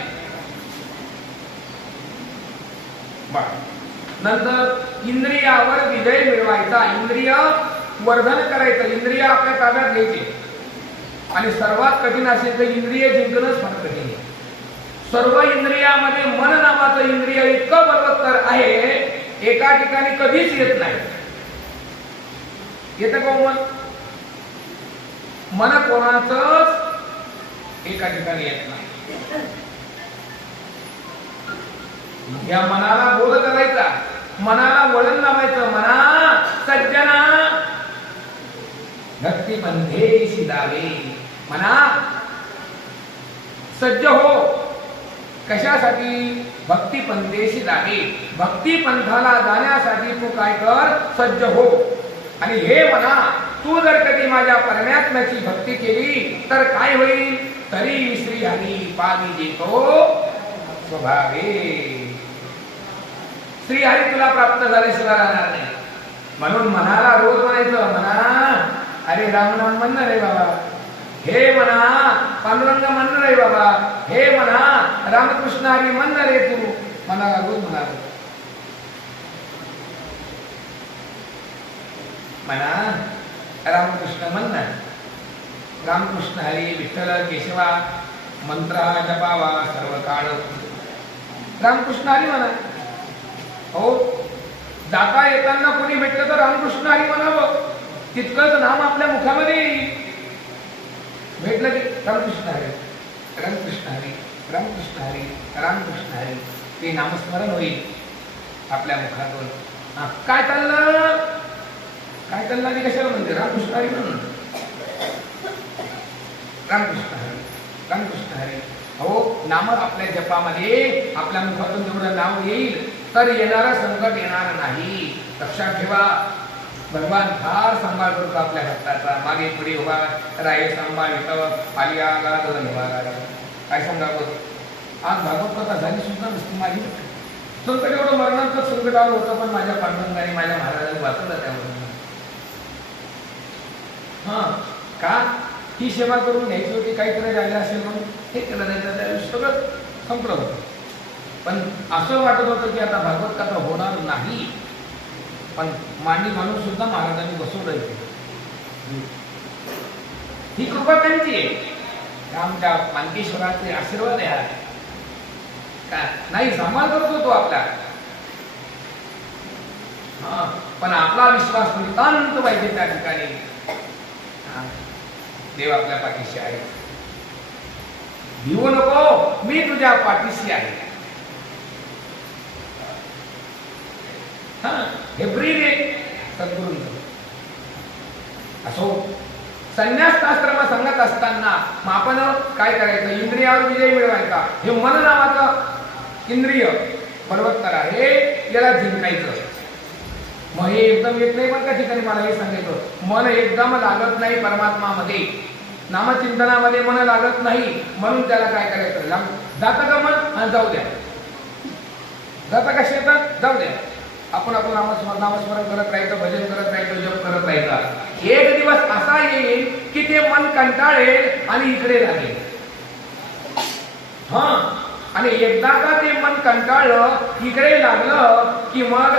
नंतर इंद्रियावर विजय मिळवायचा, इंद्रिय वर्धन करायचं, इंद्रिय आपल्या ताब्यात घ्यायचे. आणि सर्वात कठीण असेल तर इंद्रिय जिंकणंच फार कठीण आहे. सर्व इंद्रियामध्ये मन नावाचं इंद्रिय इतकं बलवत्तर आहे, एका ठिकाणी कधीच येत नाही. येतं का मन? मन कोणाचंच एका ठिकाणी येत नाही. या मनाला बोध करायचा, मनाला वळण लावायचं. मना सज्जना भक्ती बंधेशी दावे. मना सज्ज हो. कशासाठी? भक्ती पंथेशी लागे. भक्ती पंथाला जाण्यासाठी तू काय कर? सज्ज हो. आणि हे म्हणा, तू जर कधी माझ्या परमात्म्याची भक्ती केली तर काय होईल? तरी श्री हरी पावी जेतो स्वभावे. श्री हरी तुला प्राप्त झाल्याशिवाय राहणार नाही. म्हणून मनाला रोज म्हणायचं, म्हणा अरे रामनाम म्हणणं रे बाबा, हे म्हणा पांडुरंग म्हणणं रे बाबा, हे म्हणा रामकृष्ण हरी म्हणणं रे तू. मनाला रोज म्हणा, म्हणा रामकृष्ण म्हणणं. रामकृष्ण हरी विठ्ठल केशवा मंत्र जपावा सर्व काळ. रामकृष्ण हरी म्हणा. हो, जाता येताना कोणी भेटलं तर रामकृष्ण हरी म्हणावं. तितकंच नाम आपल्या मुखामध्ये येईल. भेटलं की रामकृष्ण हरी, रामकृष्ण हरी, रामकृष्ण हरी, रामकृष्ण हरी, ते नामस्मरण होईल आपल्या मुखातून. काय चाललं? काय चाललं? आणि कशाला म्हणते? रामकृष्ण हरी म्हणून. रामकृष्ण हरी, रामकृष्ण हरी. हो, नाम आपल्या जपामध्ये आपल्या मुखातून जेवढं नाव येईल तर येणारं संकट येणार नाही. लक्षात ठेवा. भगवान फार सांभाळ करतो आपल्या भक्ताचा. मागे पुढे उभा राय सांभाळित आली आगाद निवारा. काय सांगावं? आज भागवत कथा झाली सुद्धा नसती माझी. संकट एवढं मरणाचं संकट आलं होतं, पण माझ्या पांडुरंगाने माझ्या महाराजांनी वाचवलं त्यावरून. हा का? ही सेवा करून घ्यायची होती, काहीतरी राहिलं असेल म्हणून हे केलं नाही तर त्या सगळं संपलं होतं. पण असं वाटत होतं की आता भागवत कथा होणार नाही, पण मांडी घालून सुद्धा महाराजांनी बसवलं. ही कृपा त्यांची आहे. आमच्या मानकेश्वराचे आशीर्वाद आहे. का नाही सांभाळ करतो तो आपला. हा, पण आपला विश्वास नितांत पाहिजे त्या ठिकाणी. देव आपल्या पाठीशी आहे. भिवू नको, मी तुझ्या पाठीशी आहे. हे ब्रीद एक सद्गुरूंचं. असो, संन्यास आश्रम सांगत असताना आपण काय करायचं? इंद्रियावर विजय मिळवायचा. हे मन नावाचं इंद्रिय बलवत्तर आहे, याला जिंकायचं. मग हे एकदम येत नाही. पण त्या ठिकाणी मला हे सांगायचं, मन एकदम लागत नाही परमात्मामध्ये, नामचिंतनामध्ये मन लागत नाही. म्हणून त्याला काय करायचं? जातं का मन? जाऊ द्या. जाता का शेतात? जाऊ द्या. आपण नामस्मरण करत राहायचं, भजन करत राहायचं, जप करत राहायचं. एक दिवस असा येईल की ते मन कंटाळेल आणि इकडे लागेल. हा, आणि एकदा का ते मन कंटाळलं, इकडे लागलं की मग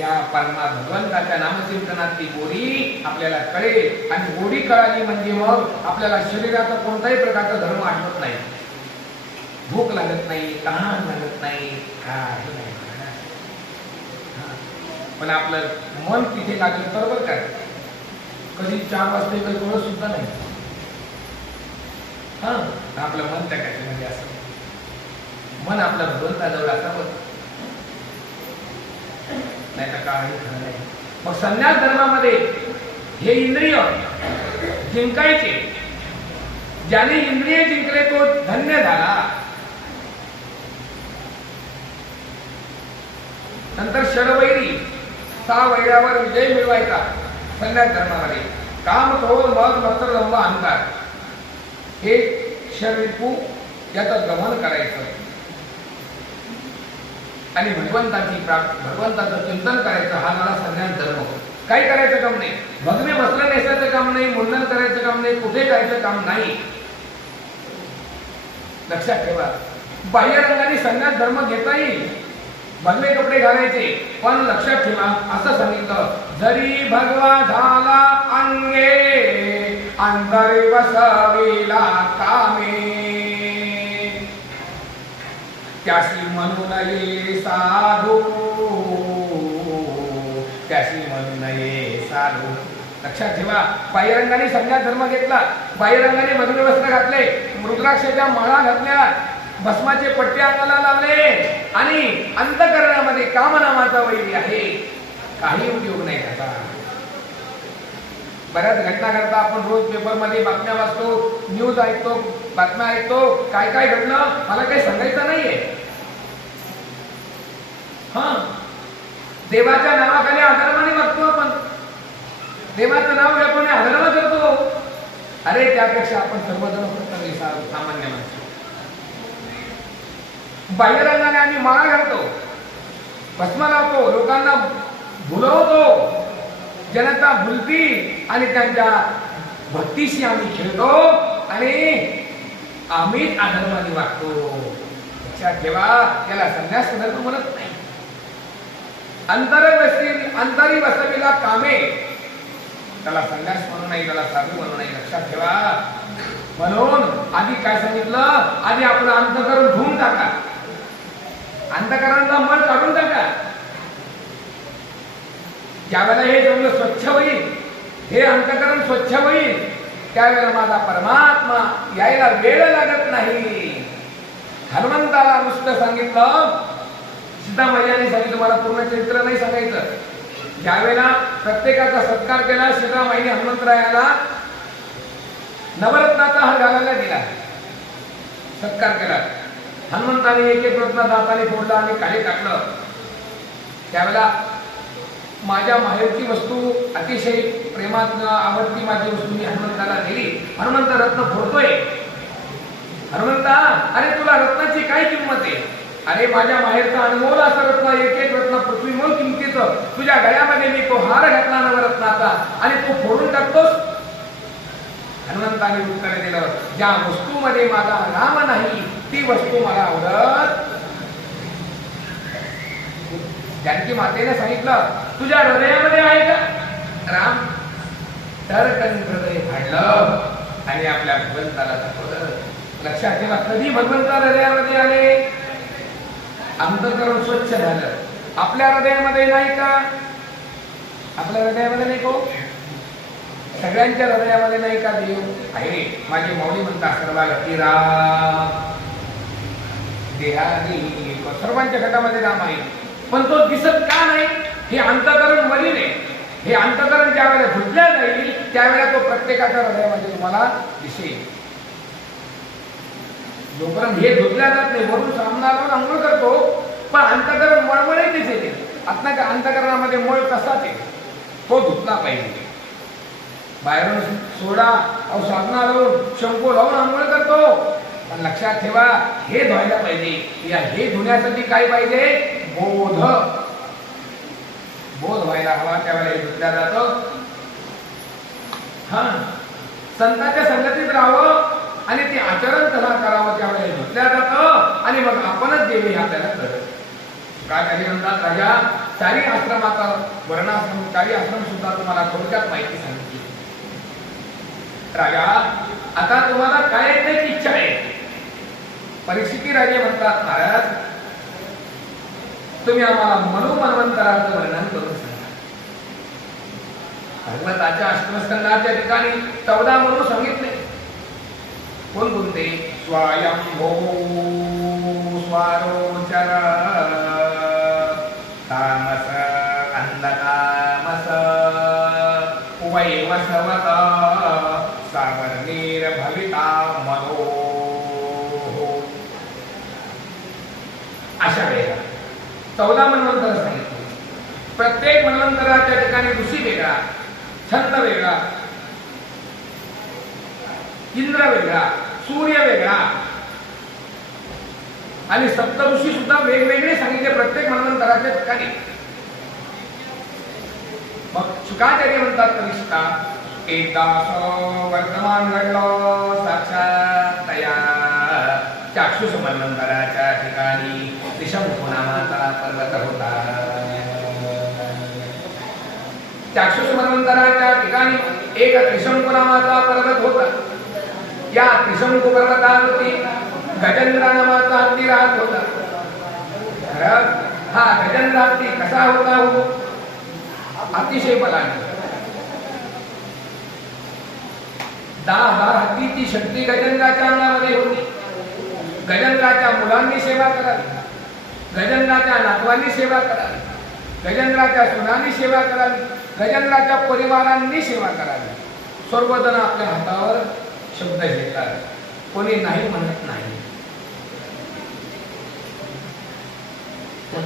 या परमा भगवंताच्या नामचिंतनातली गोडी आपल्याला कळेल. आणि गोडी कळाली म्हणजे मग आपल्याला शरीराचा कोणताही प्रकारचा धर्म आठवत नाही, भूक लागत नाही, तहान लागत नाही, काही नाही. पण आपलं मन तिथे लागलं तर बरं काय, कधी 4 वाजता काही कळत सुद्धा नाही. हा, आपलं मन त्या कशामध्ये असं, मन आपलं भगवंताजवळ असावं, नाही तर काही खरं नाही. मग संन्यास धर्मामध्ये हे इंद्रिय जिंकायचे. ज्याने इंद्रिय जिंकले तो धन्य झाला. नंतर षडवैरी 6 वैरावर विजय मिळवायचा संन्यास धर्मामध्ये. काम, क्रोध, मद, मत्सर, दंभ, अहंकार हे षडरिपू याचं दमन करायचं आणि भगवंताचं चिंतन करायचं. हा झाला संन्यास धर्म. काही करायचं काम नाही, भगवे वस्त्र नेसायचं काम नाही, मुंडन करायचं काम नाही, कुठे जायचं काम नाही. लक्षात ठेवा. बाह्य रंगाने संन्यास धर्म घेता येईल, भगवे कपडे घालायचे, पण लक्षात ठेवा असं सांगितलं, जरी भगवा झाला अंगे अंतरे बसविला कामे, त्यासी म्हणू नये साधू, त्यासी म्हणू नये साधू. लक्षात ठेवा. बाह्यरंगाने संन्यास धर्म घेतला, बाह्यरंगाने भगवे वस्त्र घातले, रुद्राक्षाच्या माळा घातल्या, भस्माचे पट्टे अंगाला लावले आणि अंतःकरणामध्ये काम नामाचा वैरी आहे. काही उपयोग नाही त्याचा. बऱ्याच घटना घडतात. आपण रोज पेपरमध्ये बातम्या वाचतो, न्यूज ऐकतो, बातम्या ऐकतो. काय काय घडलं मला काही सांगायचं नाहीये. हा, देवाच्या नावाखाली अधर्माने वागतो आपण, देवाचं नाव घेतो आणि अधर्म करतो. अरे त्यापेक्षा आपण सर्वजण फक्त सामान्य माणसं. बाह्यरंगाने आम्ही माळा घालतो, भस्म लावतो, लोकांना भुलवतो, जनता भुलती आणि त्यांच्या भक्तीशी आम्ही खेळतो आणि आम्हीच अधर्माने वागतो. लक्षात ठेवा, त्याला संन्यास धर्म म्हणत नाही. अंतरी बसविला कामे, त्याला संन्यास म्हणू नाही, त्याला साधू म्हणू नाही. लक्षात ठेवा. म्हणून आधी काय सांगितलं, आधी आपलं अंतःकरण धुवून टाका, अंतःकरणाचा मन काढून टाका. ज्यावेळेला हे जंगल स्वच्छ होईल, हे अंतःकरण स्वच्छ होईल, त्यावेळेला माझा परमात्मा यायला वेळ लागत नाही. हनुमंताला नुसतं सांगितलं, सीतामाईने सांगितलं, मला पूर्ण चरित्र नाही सांगायचं. ज्यावेळेला प्रत्येकाचा सत्कार केला, सीतामाईने हनुमंतरायाला नवरत्नाचा हार घालायला दिला, सत्कार केला. हनुमंताने एक एक रत्न दाताने फोडला आणि काढे टाकलं. त्यावेळेला माझ्या माहेरची वस्तू अतिशय प्रेमात आवडती माझी वस्तू मी हनुमंताला दिली. हनुमंत रत्न फोडतोय. हनुमंता, अरे तुला रत्नाची काय किंमत आहे? अरे माझ्या माहेरचा अनमोल असं रत्न, एक एक रत्न पृथ्वीमोल किंमतीचं, तुझ्या गळ्यामध्ये मी तो हार घातला नवरत्नाचा आणि तू फोडून टाकतोस. हनुमंताने उत्तर दिलं, ज्या वस्तूमध्ये माझा राम नाही ती वस्तू मला आवडत. जानकी मातेने सांगितलं, तुझ्या हृदयामध्ये आहे का राम? तर हृदय फाडलं आणि आपल्या भगवंताला दाखवलं. लक्षात ठेवा, कधी भगवंता हृदयामध्ये आले? अंतःकरण स्वच्छ झालं. आपल्या हृदयामध्ये नाही का? आपल्या हृदयामध्ये नाही को? सगळ्यांच्या हृदयामध्ये नाही का देव आहे? माझी माऊली म्हणतात, सर्वागती राम देहानी, सर्वांच्या घटामध्ये राम आहे, पण तो दिसत का नाही? हे अंतःकरण मलिन आहे. हे अंतःकरण ज्या वेळेला धुतल्या जाईल त्यावेळेला तो प्रत्येकाच्या हृदयामध्ये तुम्हाला दिसेल. जोपर्यंत हे धुतल्या जात नाही, वरून सामना लावून अंघोळ करतो, पण अंतःकरण मळमळही दिसेल. अंतःकरणामध्ये मळ कसाच आहे, तो धुतला पाहिजे. बाहेरून सोडा साधना लावून शंको लावून अंघोळ करतो, पण लक्षात ठेवा, हे धुवायला पाहिजे. या हे धुण्यासाठी काय पाहिजे? बोध. बोध व्हायला हवा, त्यावेळेला हे धुतल्या जातं. हा, संतांच्या संगतीत राहावं आणि ते आचरण कसा करावं त्यावेळेला धुतल्या जातं आणि मग आपणच देवे हे आपल्याला कळतं. काय काही म्हणतात, राजा चारी आश्रमाचा वर्णाश्रम, चारी आश्रम सुद्धा तुम्हाला थोडक्यात माहिती सांगितली. राजा, आता तुम्हाला काय ऐकण्याची इच्छा आहे? परीक्षिती राजे म्हणतात, महाराज तुम्ही आम्हाला मनोमन्वंतराचं वर्णन करून सांगा. भागवताच्या अष्टमस्कंदाच्या ठिकाणी 14 मनु सांगितले. कोणकोणते? स्वयंभो स्वारोचर तामस अंधकामस वैवसवत सावर्णीर भविता मनो. अशा वेळेला 14 मन्वंतर सांगितले. प्रत्येक मन्वंतराच्या ठिकाणी ऋषी वेगळा, छंद वेगळा, इंद्र वेगळा, सूर्य वेगळा आणि सप्तऋषी सुद्धा वेगवेगळे सांगितले प्रत्येक मन्वंतराच्या ठिकाणी. मग शुकाचार्य म्हणतात, परीक्षिता एकदा वर्तमान घडलं साक्षात तया चाक्षुष मन्वंतराच्या ठिकाणी त्रिशंकू नावाचा पर्वत होता. चाक्षुष मन्वंतराच्या ठिकाणी एक त्रिशंकू नावाचा पर्वत होता. या त्रिशंकू पर्वतावरती गजेंद्र नावाचा हत्ती राहत होता. हा गजेंद्र हत्ती कसा होता? अतिशय बलाढ्य. 10,000 हत्तीची शक्ती गजेंद्राच्या अंगामध्ये होती. गजेंद्राच्या मुलांनी सेवा करावी, गजेंद्राच्या नातवांनी सेवा करावी, गजेंद्राच्या सुनांनी सेवा करावी, गजेंद्राच्या परिवारांनी सेवा करावी. सर्वजण आपल्या हातावर शब्द घेतात, कोणी नाही म्हणत नाही.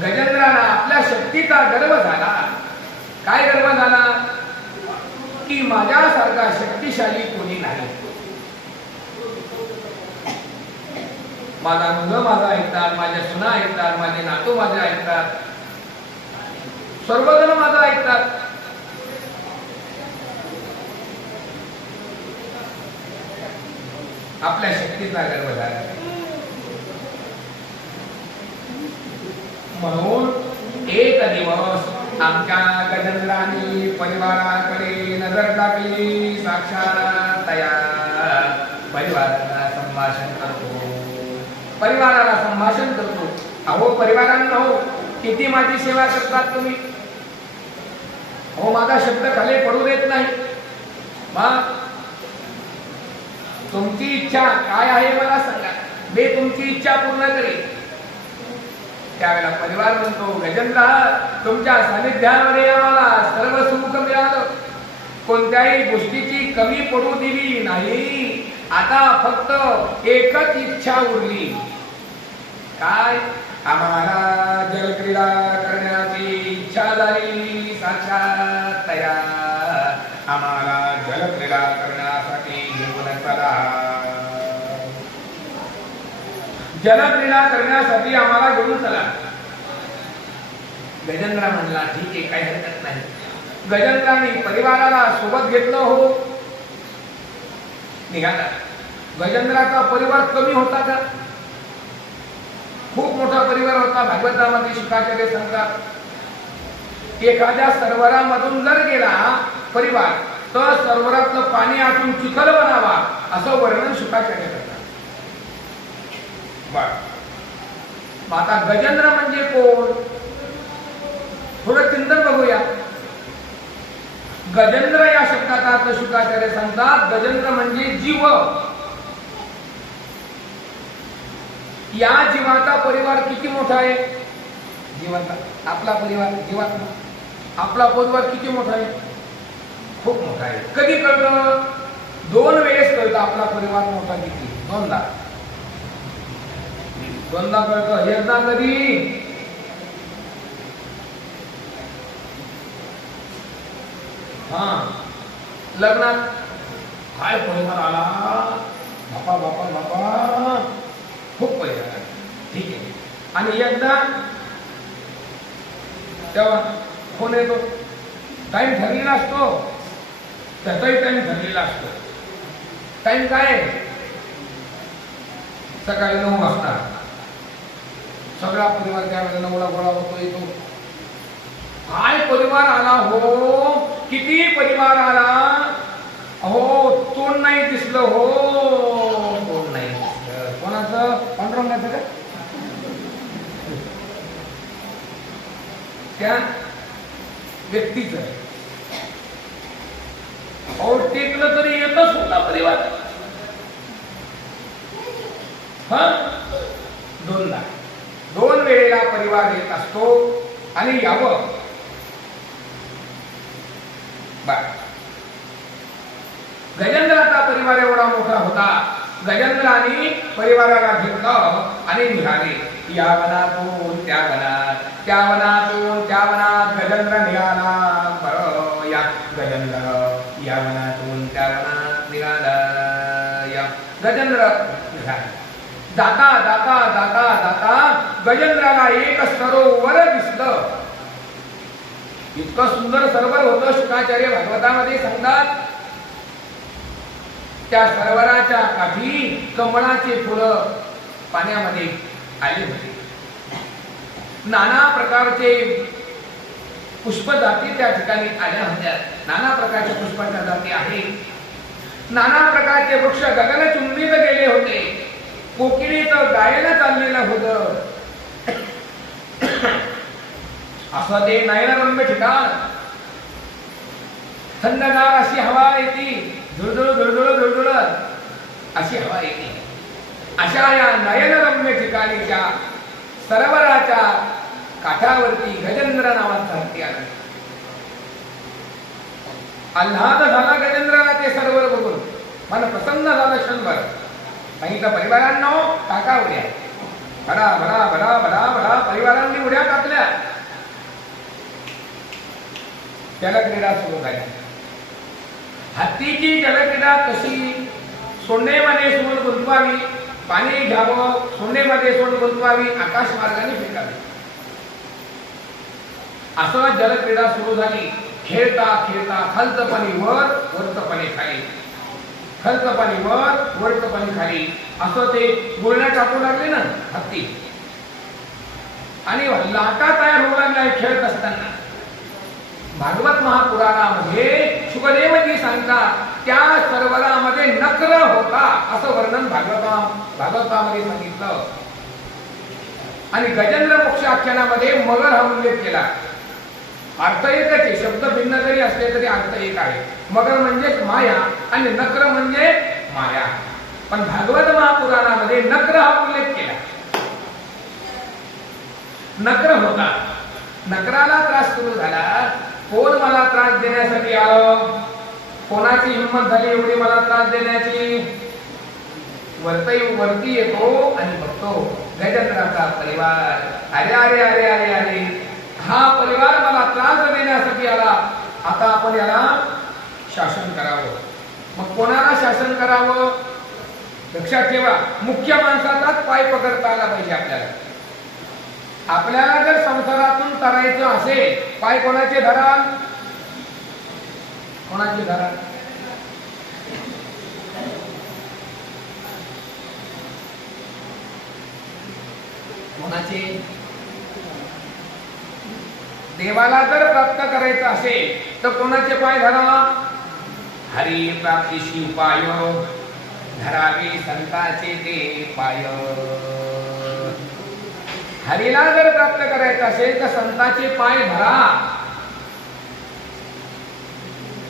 गजेंद्राला आपल्या शक्तीचा गर्व झाला. काय गर्व झाला? की माझ्यासारखा शक्तिशाली कोणी नाही. माझा मुलं माझा ऐकतात, माझ्या सुना ऐकतात, माझे नातू माझे ऐकतात, सर्वजण माझं ऐकतात. आपल्या शक्तीचा गर्व झाला. म्हणून एक दिवस आमच्या गजेंद्राने परिवाराकडे नजर टाकली. साक्षात तया परिवाराला संभाषण करतो, परिवाराला संभाषण करतो. अहो परिवारांनो, किती माझी सेवा करतात तुम्ही. हो, माझा शब्द खाली पडू देत नाही. मग तुमची इच्छा काय आहे मला सांगा, मी तुमची इच्छा पूर्ण करेन. त्यावेळेला परिवार म्हणतो, गजेंद्र, तुमच्या सानिध्यामध्ये आम्हाला सर्व सुख मिळालं, कोणत्याही गोष्टीची कमी पडू दिली नाही. आता फक्त एकच इच्छा उरली. काय? आम्हाला जलक्रीडा करण्याची इच्छा झाली. साक्षात तया आम्हाला जलक्रीडा करण्यासाठी घेऊन चला. जलक्रीडा करण्यासाठी आम्हाला घेऊन चला. गजेंद्र म्हणला, ठीक आहे, काही हरकत नाही. गजेंद्राने परिवाराला सोबत घेतलं. हो, निघाला. गजेंद्राचा परिवार कमी होता का? खूप मोठा परिवार होता. भागवतामध्ये शुकाचार्य सांगतात, एखाद्या सरोवरामधून जर गेला परिवार, तर सरोवरातलं पाणी आटून चिखल बनावा, असं वर्णन शुकाचार्य करतात. आता गजेंद्र म्हणजे कोण? थोडं चिंतन बघूया. गजेंद्र या शब्दाचा अर्थ शुकाचार्य सांगतात, गजेंद्र म्हणजे जीव. या जीवाचा परिवार किती मोठा आहे? जीवाचा आपला परिवार, जीवात्मा आपला परिवार किती मोठा आहे? खूप मोठा आहे. कधी कळतं? दोन वेळेस कळतं आपला परिवार मोठा किती. दोनदा कळतं. एकदा कधी? लग्नात. काय परिवार आला, बापा बापा बापा, खूप परिवार. ठीक आहे. आणि एकदा तेव्हा फोन येतो, टाइम ठरलेला असतो, त्याचाही टाइम ठरलेला असतो. टाइम काय? सकाळी 9 वाजता. सगळा परिवार त्यावेळेला 9ला गोळा होतो, येतो. काय परिवार आला हो, किती परिवार आला हो. तोंड नाही दिसलं हो, तोंड नाही दिसलं. कोणाचं? पांडुरंगाचं का? त्या व्यक्तीचं. अहो, टेकलं तरी येतच होता परिवार. दोन वेळेला परिवार येत असतो. आणि यावं गजेंद्राचा परिवार एवढा मोठा होता. गजेंद्राने परिवाराला घेतलं आणि निघाले. या वनातून त्या वनात, त्या वनातून त्या वनात गजेंद्र निघाला. बरं, या गजेंद्र या वनातून त्या वनात निघाला. या गजेंद्र निघाला. जाता जाता जाता जाता गजेंद्राला एक सरोवर दिसलं. इतकं सुंदर सरोवर होतं. शुकाचार्य भागवतामध्ये सांगतात, त्या सरोवराच्या काठी कमळाचे फुलं पाण्यामध्ये आले होते. नाना प्रकारचे पुष्प जाती त्या ठिकाणी आल्या होत्या. नाना प्रकारच्या पुष्पाच्या जाती आहेत. नाना प्रकारचे वृक्ष गगनचुंबीत गेले होते. कोकिळीचं गायन चाललेलं होतं. असं ते नयनरम्य ठिकाण. थंडगार अशी हवा येते. धुळधुळ धुळधुळ धुळधुळ अशी हवा येते. अशा या नयनरम्य ठिकाणीच्या सरोवराच्या काठावरती गजेंद्र नावाचा हत्ती आला. आल्हाद झाला गजेंद्राला ते सरोवर बघून, मन प्रसन्न झालं क्षणभर. सांगितलं परिवारांनो टाका उड्या. भडा भडा भडा भडा भडा परिवारांनी उड्या टाकल्या. जलक्रीडा सुरू झाली. हत्तीची जलक्रीडा कशी सोंडेमध्ये सोंड गुंतवावी, पाणी घ्यावं, सोंडेमध्ये सोंड गुंतवावी, आकाश मार्गाने फेकावी, असं जलक्रीडा सुरू झाली. खेळता खेळता खालचं पाणी वर, वरचं पाणी खाली, खालचं पाणी वर, वरचं पाणी खाली, असं ते गुळण्या टाकू लागले ना हत्ती. आणि लाटा तयार होऊ लागल्या खेळत असताना. भागवत महापुराणामध्ये शुकदेवजी सांगतात त्या सरोवरामध्ये नक्र होता असं वर्णन भागवतामध्ये सांगितलं. आणि गजेंद्र मोक्ष आख्यानामध्ये मगर हा उल्लेख केला. अर्थ एकच आहे, शब्द भिन्न जरी असले तरी अर्थ एक आहे. मगर म्हणजे माया आणि नक्र म्हणजे माया. पण भागवत महापुराणामध्ये नक्र हा उल्लेख केला. नक्र होता. नकराला त्रास सुरू झाला. कोण मला त्रास देण्यासाठी आलं, कोणाची हिंमत झाली एवढी मला त्रास देण्याची. वरती येतो आणि बघतो गजेंद्राचा परिवार. अरे अरे अरे अरे अरे, हा परिवार मला त्रास देण्यासाठी आला. आता आपण याला शासन करावं. मग कोणाला शासन करावं? लक्षात ठेवा, मुख्य माणसाचाच पाय पकडता आला पाहिजे आपल्याला. आपल्याला जर संसारातून तरायचं असेल, पाय कोणाचे धराल? कोणाचे धराल? कोणाचे? देवाला जर प्राप्त करायचं असेल तर कोणाचे पाय धरावा? हरी प्राप्तीशी पाय धरावे संताचे ते पाय. हरीला जर प्राप्त करायचं असेल तर संताचे पाय धरा,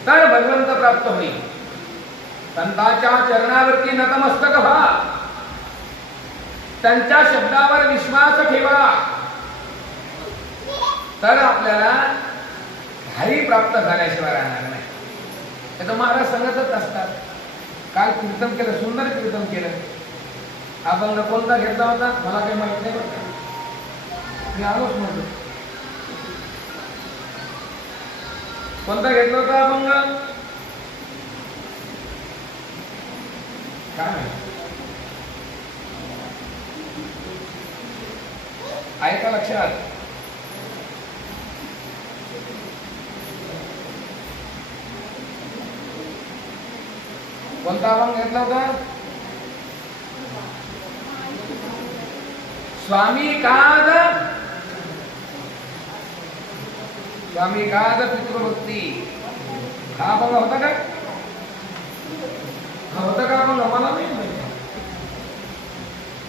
तर भगवंत प्राप्त होईल. संतांच्या चरणावरती नतमस्तक व्हा, त्यांच्या शब्दावर विश्वास ठेवा, तर आपल्याला हरी प्राप्त झाल्याशिवाय राहणार नाही. तर महाराज सांगतच असतात. काल कीर्तन केलं, सुंदर कीर्तन केलं. आपण कोणता घेतला होता मला काही माहित नाही बरं का, मी आलोच नव्हतो. कोणता घेतला होता अभंग? काय माहिती आहे का लक्षात? कोणता अभंग घेतला होता? स्वामी काद पितृभक्ती. हा अभंग होता का? हा होता का अभंग? मला नाही माहिती.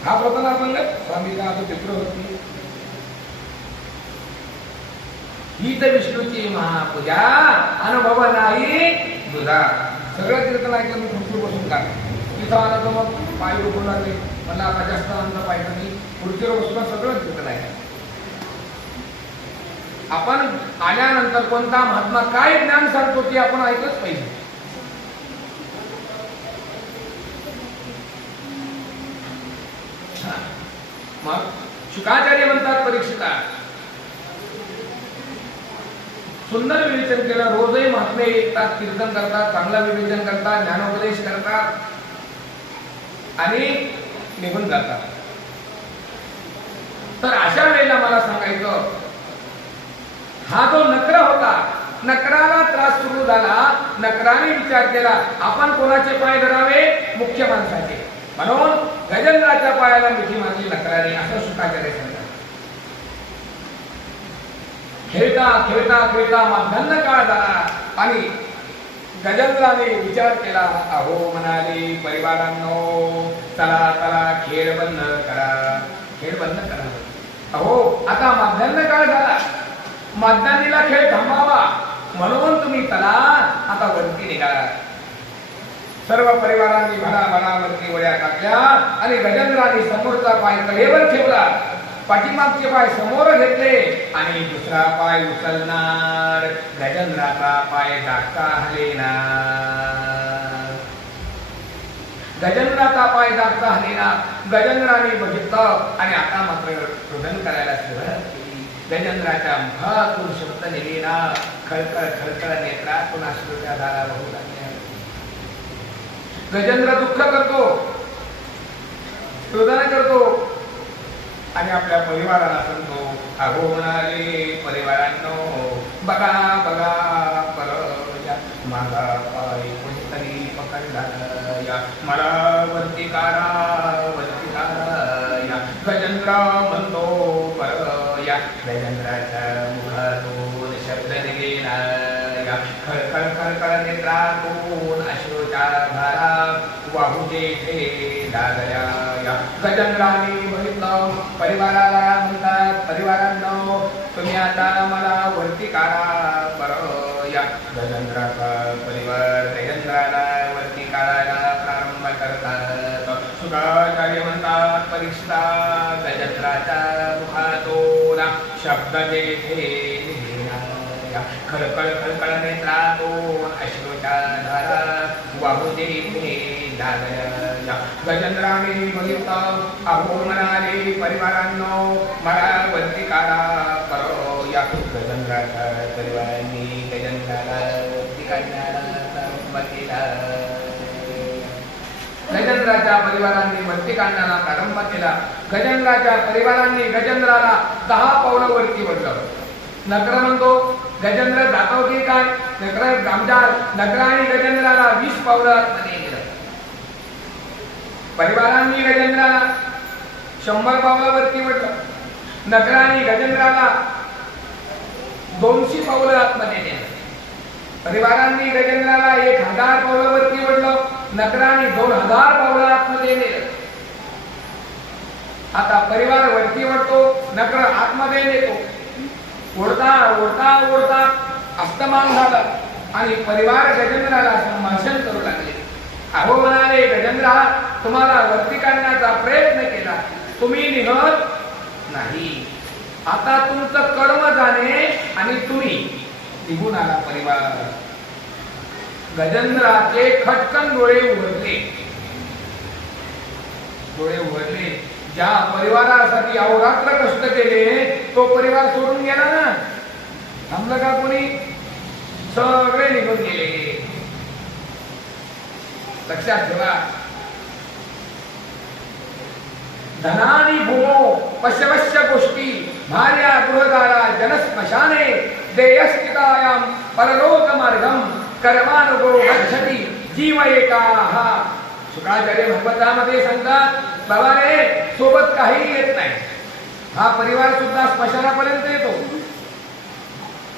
हा होता ना अभंग, स्वामी काद पितृभक्ती. ही तर विष्णूची महापूजा, अनुभव नाही तुझा. सगळं कीर्तन ऐकलं मी खुर्ची बसून का तिथं आला तर मग पाय दुखून लागले. मला आता जास्त आनंद पाहिजे नाही, खुर्चीवर बसून सगळं कीर्तन ऐकलं. आपण आल्यानंतर कोणता महात्मा काय ज्ञान सांगतो ते आपण ऐकलंच पाहिजे. मग शुकाचार्य म्हणतात परीक्षिता, सुंदर विवेचन केलं. रोजही महात्मे येतात, कीर्तन करतात, चांगला विवेचन करतात, ज्ञानोपदेश करतात आणि निघून जातात. तर अशा वेळेला मला सांगायचं, हा जो नक्र होता, नकराला त्रास सुरू झाला. नकराने विचार केला आपण कोणाचे पाय धरावे? मुख्य माणसाचे. म्हणून गजेंद्राच्या पायाला मिठी मारली नकराने, असं शुकाचार्य सांगतात. खेळता खेळता खेळता माध्यान्ह काळ झाला आणि गजेंद्राने विचार केला. अहो म्हणाले परिवारांनो, चला चला खेळ बंद करा, खेळ बंद करा. अहो आता माध्यान्ह काळ झाला, माध्यान्हीला खेळ थांबावा, म्हणून तुम्ही चला आता वरती निघा. सर्व परिवारांनी भडा भडा वरती वड्या टाकल्या आणि गजेंद्राने समोरचा पाय कडेवर ठेवला पाठीमागचे पाय समोर घेतले आणि दुसरा पाय उचलणार. गजेंद्राचा पाय धाकटा हलेनार. गजेंद्राचा पाय धाकटा हलेनार. गजेंद्राने बघितलं आणि आता मात्र रुदन करायला सुरुवात केली. गजेंद्राच्या मुखातून शब्द निघेना. खळखळ खळखळ नेत्रातून अश्रूच्या धारा वाहू लागल्या. गजेंद्र दुःख करतो, रुदन करतो आणि आपल्या परिवाराला सांगतो. अहो म्हणाले परिवारांनो, बघा बघा पर माझा पाय कोणीतरी पकडला या. मला वरती काढा वरती काढा या. गजेंद्र म्हणतो पर या. गजेंद्राच्या मुखातून शब्द निघेना या. खळखळ खळखळ नेत्रातून अश्रूच्या धारा वाहू देते लागल्या या. गजेंद्राने बघितलं. परिवाराला म्हणतात, परिवारांनो तुम्ही आता मला वरती काढा बरं या. गजेंद्राचा परिवार गजेंद्राला वरती काढायला प्रारंभ करतात. शुक्राचार्य म्हणतात, परीक्षा गजेंद्राच्या मुखातून शब्द देते या. खळखळ खळखळ नेत्रातून अश्रूच्या धारा वाहू देते लागल्या या. गजेंद्राने बघितलं. अहो म्हणाले परिवारांनो मला वरती काढा बरं या. गजेंद्राच्या परिवारांनी गजेंद्राला वरती काढण्याला प्रारंभ केला. गजेंद्राच्या परिवारांनी वरती काढण्याला प्रारंभ केला. गजेंद्राच्या परिवारांनी गजेंद्राला 10 पावलं वरती ओढलं. नकर म्हणतो गजेंद्र जातो की काय. नकर आणि गजेंद्राला 20 पावलं आतमध्ये गेलं. परिवारांनी गजेंद्राला 100 पावलं वरती ओढलं. नकराने गजेंद्राला 200 पावलं आतमध्ये नेलं. परिवारांनी गजेंद्राला 1000 पावलं वरती ओढलं. नकराने 2000 पावलं आतमध्ये नेलं. आता परिवार वरती ओढतो, नकर आतमध्ये नेतो. ओढता ओढता ओढता अस्तमान झाला आणि परिवार गजेंद्राला संभाषण करू लागले. अहो म्हणाले गजेंद्र, तुम्हाला वरती काढण्याचा प्रयत्न केला, तुम्ही निघत नाही. आता तुमचं कर्म जाणे आणि तुम्ही निघून आला. परिवार गजेंद्राचे खटकन डोळे उघडले. डोळे उघडले. ज्या परिवारासाठी अहोरात्र कष्ट केले तो परिवार सोडून गेला ना. थांबलं का कोणी? सगळे निघून गेले. लक्षात ठेवा. धनानी भूमो पश्यवश्य गोष्टी भार्या गृहदारा जनस्मशाने देयस्थितायाम परलोक मार्गम कर्मानुगो गच्छति जीव एका. शुक्राचार्य भगवतामध्ये सांगतात, बाबा रे सोबत काही येत नाही. हा परिवार सुद्धा स्मशानापर्यंत येतो.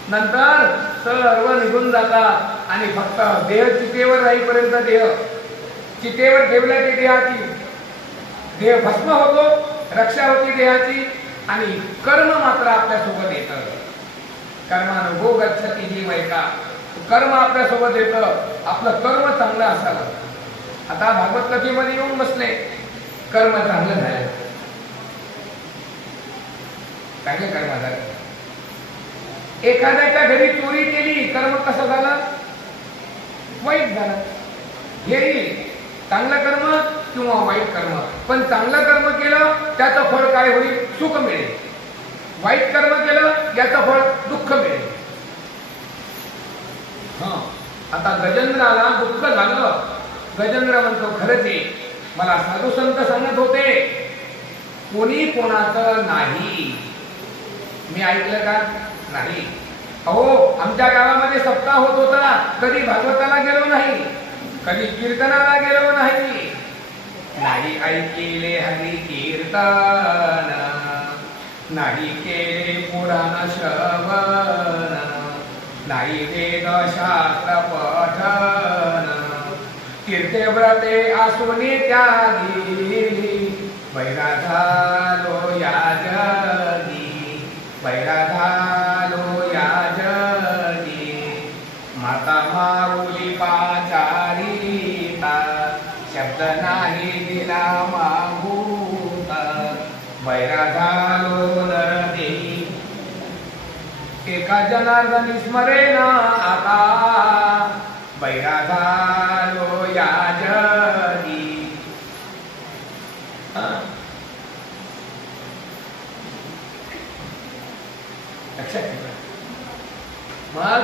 नंतर सर्व निघून जातात आणि फक्त देह चितेवर राहीपर्यंत देह चितेवर ठेवल्या की देहाची देह भस्म होतो, रक्षा होती देहाची आणि कर्म मात्र आपल्या सोबत येतं. कर्मानुभव गच्छति जीव एका. कर्म आपल्या सोबत येतं. आपलं कर्म चांगलं असावं. आता भागवत कथेमध्ये येऊन बसले, कर्म चांगलं झालं, चांगले कर्म झालं. एखाद्याच्या घरी चोरी केली, कर्म कसं झालं? वाईट झालं. हे चांगलं कर्म किंवा वाईट कर्म. पण चांगलं कर्म केलं त्याचं फळ काय होईल? सुख मिळेल. वाईट कर्म केलं याचं फळ दुःख मिळेल. आता गजेंद्राला दुःख झालं. गजेंद्र म्हणतो, खरंच आहे, मला साधू संत सांगत होते कोणी कोणाचं नाही. मी ऐकलं का? नाही. अहो आमच्या गावामध्ये सप्ताह होत होता, कधी भागवताला गेलो नाही, कधी कीर्तनाला गेलो नाही. नाही ऐकिले हरी कीर्तन, नाही केले पुराण श्रवण, नाही वेद शास्त्र पठन, कीर्ते व्रते आसुनी त्यागी, बैरा झालो या जगी, बैरा झालो या जगी. माता माऊली पाचारिता, शब्द नाही दिला मागूता, बैरा झालो एका जनार्दनी स्मरेना आता बैरा झालो या जगी. लक्षात ठेवा. मग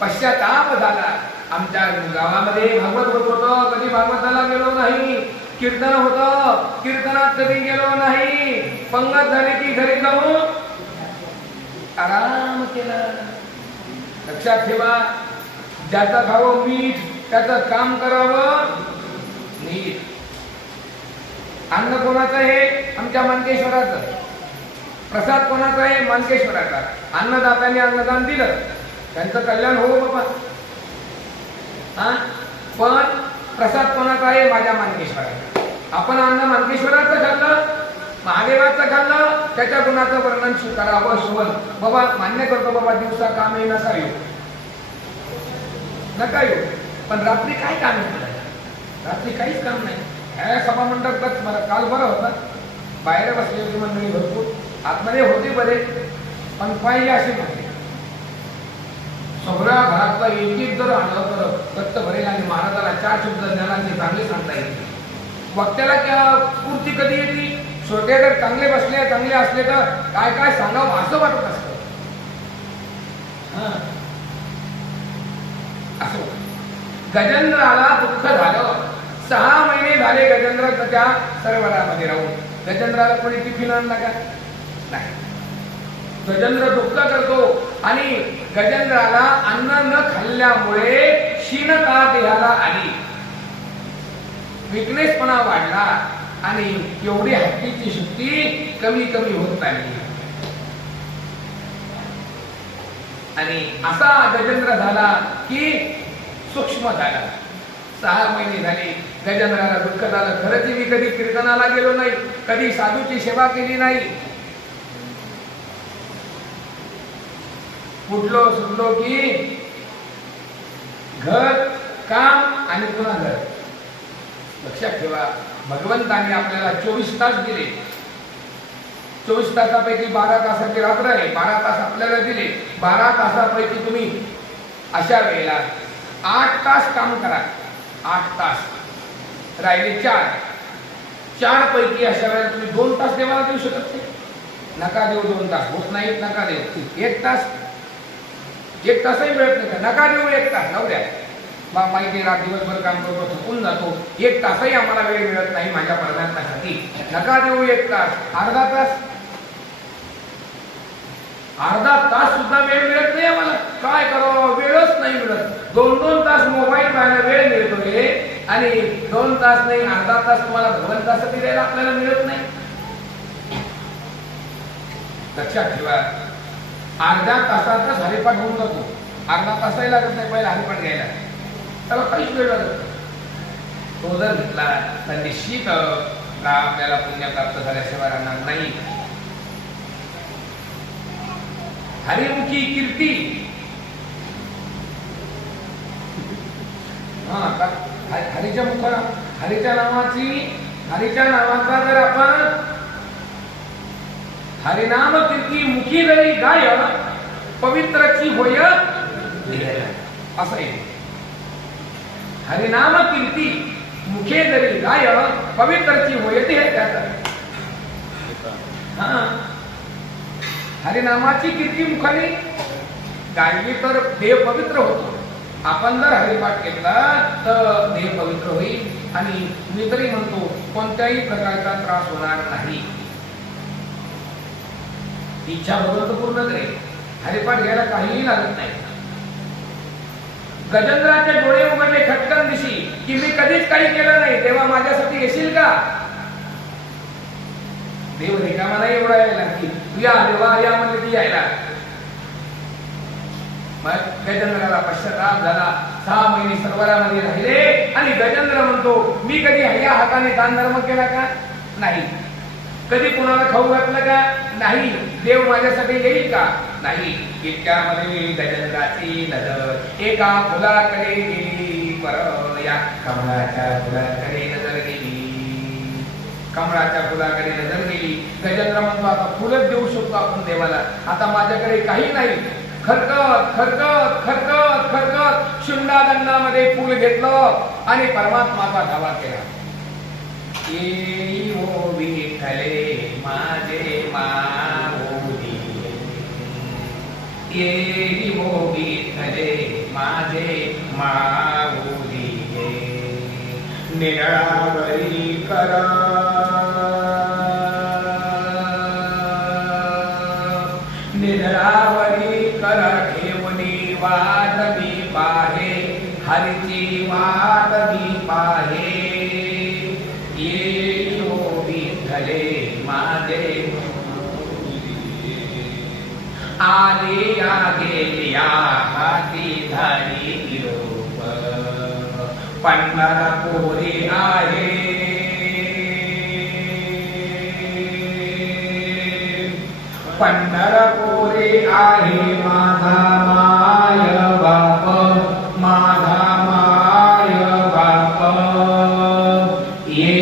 पश्चाताप झाला. आमच्या गावामध्ये भागवत होत होतं, कधी भागवताला गेलो नाही. कीर्तन होतं, कीर्तनात कधी गेलो नाही. पंगत झाली की घरी जाऊन आराम केला. लक्षात ठेवा, ज्याचं खावं मीठ त्याचं काम करावं नीट. अन्न कोणाचं आहे? आमच्या मानकेश्वराचं. प्रसाद कोणाचा आहे? मानकेश्वराचा. अन्नदात्याने अन्नदान दिलं, त्यांचं कल्याण हो बाबा. पण प्रसाद कोणाचा आहे? माझ्या मानकेश्वराचा. आपण अन्न मानकेश्वराचं खाल्लं, महादेवाचं खाल्लं, त्याच्या गुणाचं वर्णन करावं शिवन. बाबा मान्य करतो बाबा, दिवसा काम आहे नका येऊ, नका येऊ. पण रात्री काय काम आहे? रात्री काहीच काम नाही. सभा मंडपात मला काल बरं होता, बाहेर बसली होती मंडळी भरपूर, आतमध्ये होते बरे, पण पाहिजे असे नव्हते. सगळ्या घरातला एक जर आणलं तर गच्च भरेल आणि महाराजाला 4 शब्द ज्ञानाचे चांगले सांगता येईल. वक्त्याला क्या स्फूर्ती कधी येते? श्रोते जर चांगले बसले, चांगले असले तर काय काय सांगावं असं वाटत असतं. असं गजेंद्राला दुःख झालं. 6 महिने झाले गजेंद्र त्या सरोवरामध्ये राहून. गजेंद्राला कोणी टिफिन आणला का? नाही. गजेंद्र दुःख करतो आणि गजेंद्राला अन्न न खाल्ल्यामुळे क्षीणता देहाला आली, विकनेसपणा वाढला आणि एवढी हत्तीची शक्ती कमी कमी होत चालली. आणि असा गजेंद्र झाला की सूक्ष्म झाला. 6 महिने झाले गजेंद्राला दुःख झालं. खरंच मी कधी कीर्तनाला गेलो नाही, कधी साधूची सेवा केली नाही. उठलो सुटलो की घर, काम आणि पुन्हा घर. लक्षात ठेवा, भगवंताने आपल्याला 24 तास दिले. 24 तासापैकी 12 तासाची रात्र आहे. 12 तास आपल्याला दिले. 12 तासापैकी तुम्ही अशा वेळेला 8 तास काम करा. 8 तास राहिले 4 पैकी अशा वेळेला तुम्ही 2 तास देवाला देऊ शकत नाही. नका देऊ 2 तास, होत नाही. नका देऊ 1 तास. 1 तासही मिळत नाही का? नका देऊ 1 तास, जाऊ द्या. माहिती रात दिवसभर काम करतो, थकून जातो. 1 तासही आम्हाला वेळ मिळत नाही माझ्या परमात्म्यासाठी. नका देऊ 1 तास. अर्धा तास, अर्धा तास सुद्धा वेळ मिळत नाही आम्हाला. काय करावं? वेळच नाही मिळत. 2-2 तास मोबाईल पाहायला वेळ मिळतोय आणि 2 तास नाही, अर्धा तास तुम्हाला भगवंतासाठी द्यायला आपल्याला मिळत नाही. लक्षात ठेवा, अर्ध्या तासातच हरिपाठ होऊन जातो. अर्धा तासही लागत नाही पहिला हरिपाठ घ्यायला, त्याला काहीच वेळ लागत नाही. तो जर घेतला तर निश्चित आपल्याला पुण्य प्राप्त झाल्याशिवाय राहणार नाही. हरिमुखी कीर्ती. हरीच्या मुखा, हरीच्या नावाचा जर आपण हरिनाम कीर्ती मुखी जरी गाय पवित्रची होय असं आहे. हरिनाम कीर्ती मुखे जरी गाय पवित्रची होय ते त्याचं. हरिनामाची कीर्ती मुखाने गायली तर देह पवित्र होतो. आपण जर हरिपाठ केला तर देह पवित्र होईल आणि मी तरी म्हणतो कोणत्याही प्रकारचा त्रास होणार नाही. इच्छा भगवंत पूर्ण करेल. हरिपाठ घ्यायला काहीही लागत नाही. गजेंद्राचे डोळे उघडले खटकन दिशी की मी कधीच काही केलं नाही, तेव्हा माझ्यासाठी येशील का? देव रिकामा नाही एवढा यायला की या देवा या म्हणजे ती यायला. मग गजेंद्राला पश्चाताप झाला. 6 महिने सरोवरामध्ये राहिले आणि गजेंद्र म्हणतो मी कधी या हाताने दान धर्म केला का? नाही. कधी कोणाला खाऊ घातलं का? नाही. देव माझ्यासाठी येईल का? नाही. इतक्यामध्ये गजेंद्राची नजर एका फुलाकडे गेली. या कमळाच्या फुलाकडे नजर गेली. कमळाच्या फुलाकडे नजर गेली. गजेंद्र म्हणतो आता फुलच देऊ शकतो आपण देवाला, आता माझ्याकडे काही नाही. खरकत खरकत खरकत खरकत शुंडादंडामध्ये फुल घेतलं आणि परमात्माचा धावा केला. येई ओ विठ्ठले माझे माऊली, येई ओ विठ्ठले माझे माऊली, निरावरी करा निरावरी करा ठेवणी वाट मी पाहे, हरीची वाट मी पाहे. ये ओ विठ्ठले माझे आले या गेल्या हाती धारी निरोप, पंढरपुरी आहे पंढरपुरी आहे माझा माय बाप, माझा माय बाप. ये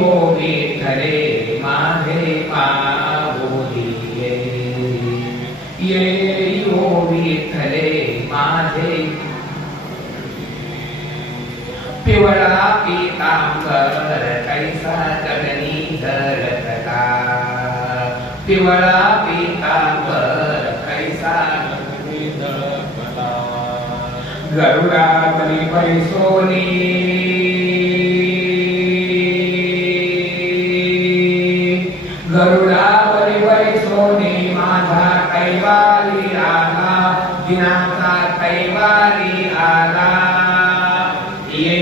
ओ विठ्ठले माझे माऊली, ये ओ विठ्ठले माझे. पिवळा पीतांबर कैसा चढणी धरतला, पिवळा पीतांबर कैसा चढणी धरतला. गरुडावरी बैसोनी गरुडावरी बैसोनी माझा कैवारी आला, दिनाचा कैवारी आला. ये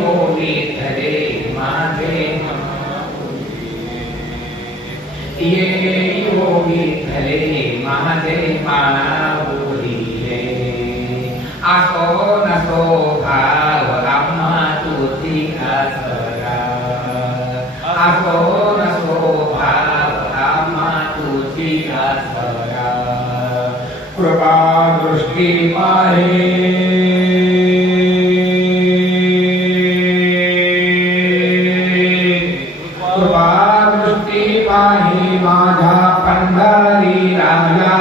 ओ विठ्ठले माझे माऊली, ये ओ विठ्ठले माझे माऊली. असो नसो भाव आम्हा तुझी आसरा, असो नसो भाव आम्हा तुझी आसरा. कृपा दृष्टी पाहे पाही माझा पंढरी राजा,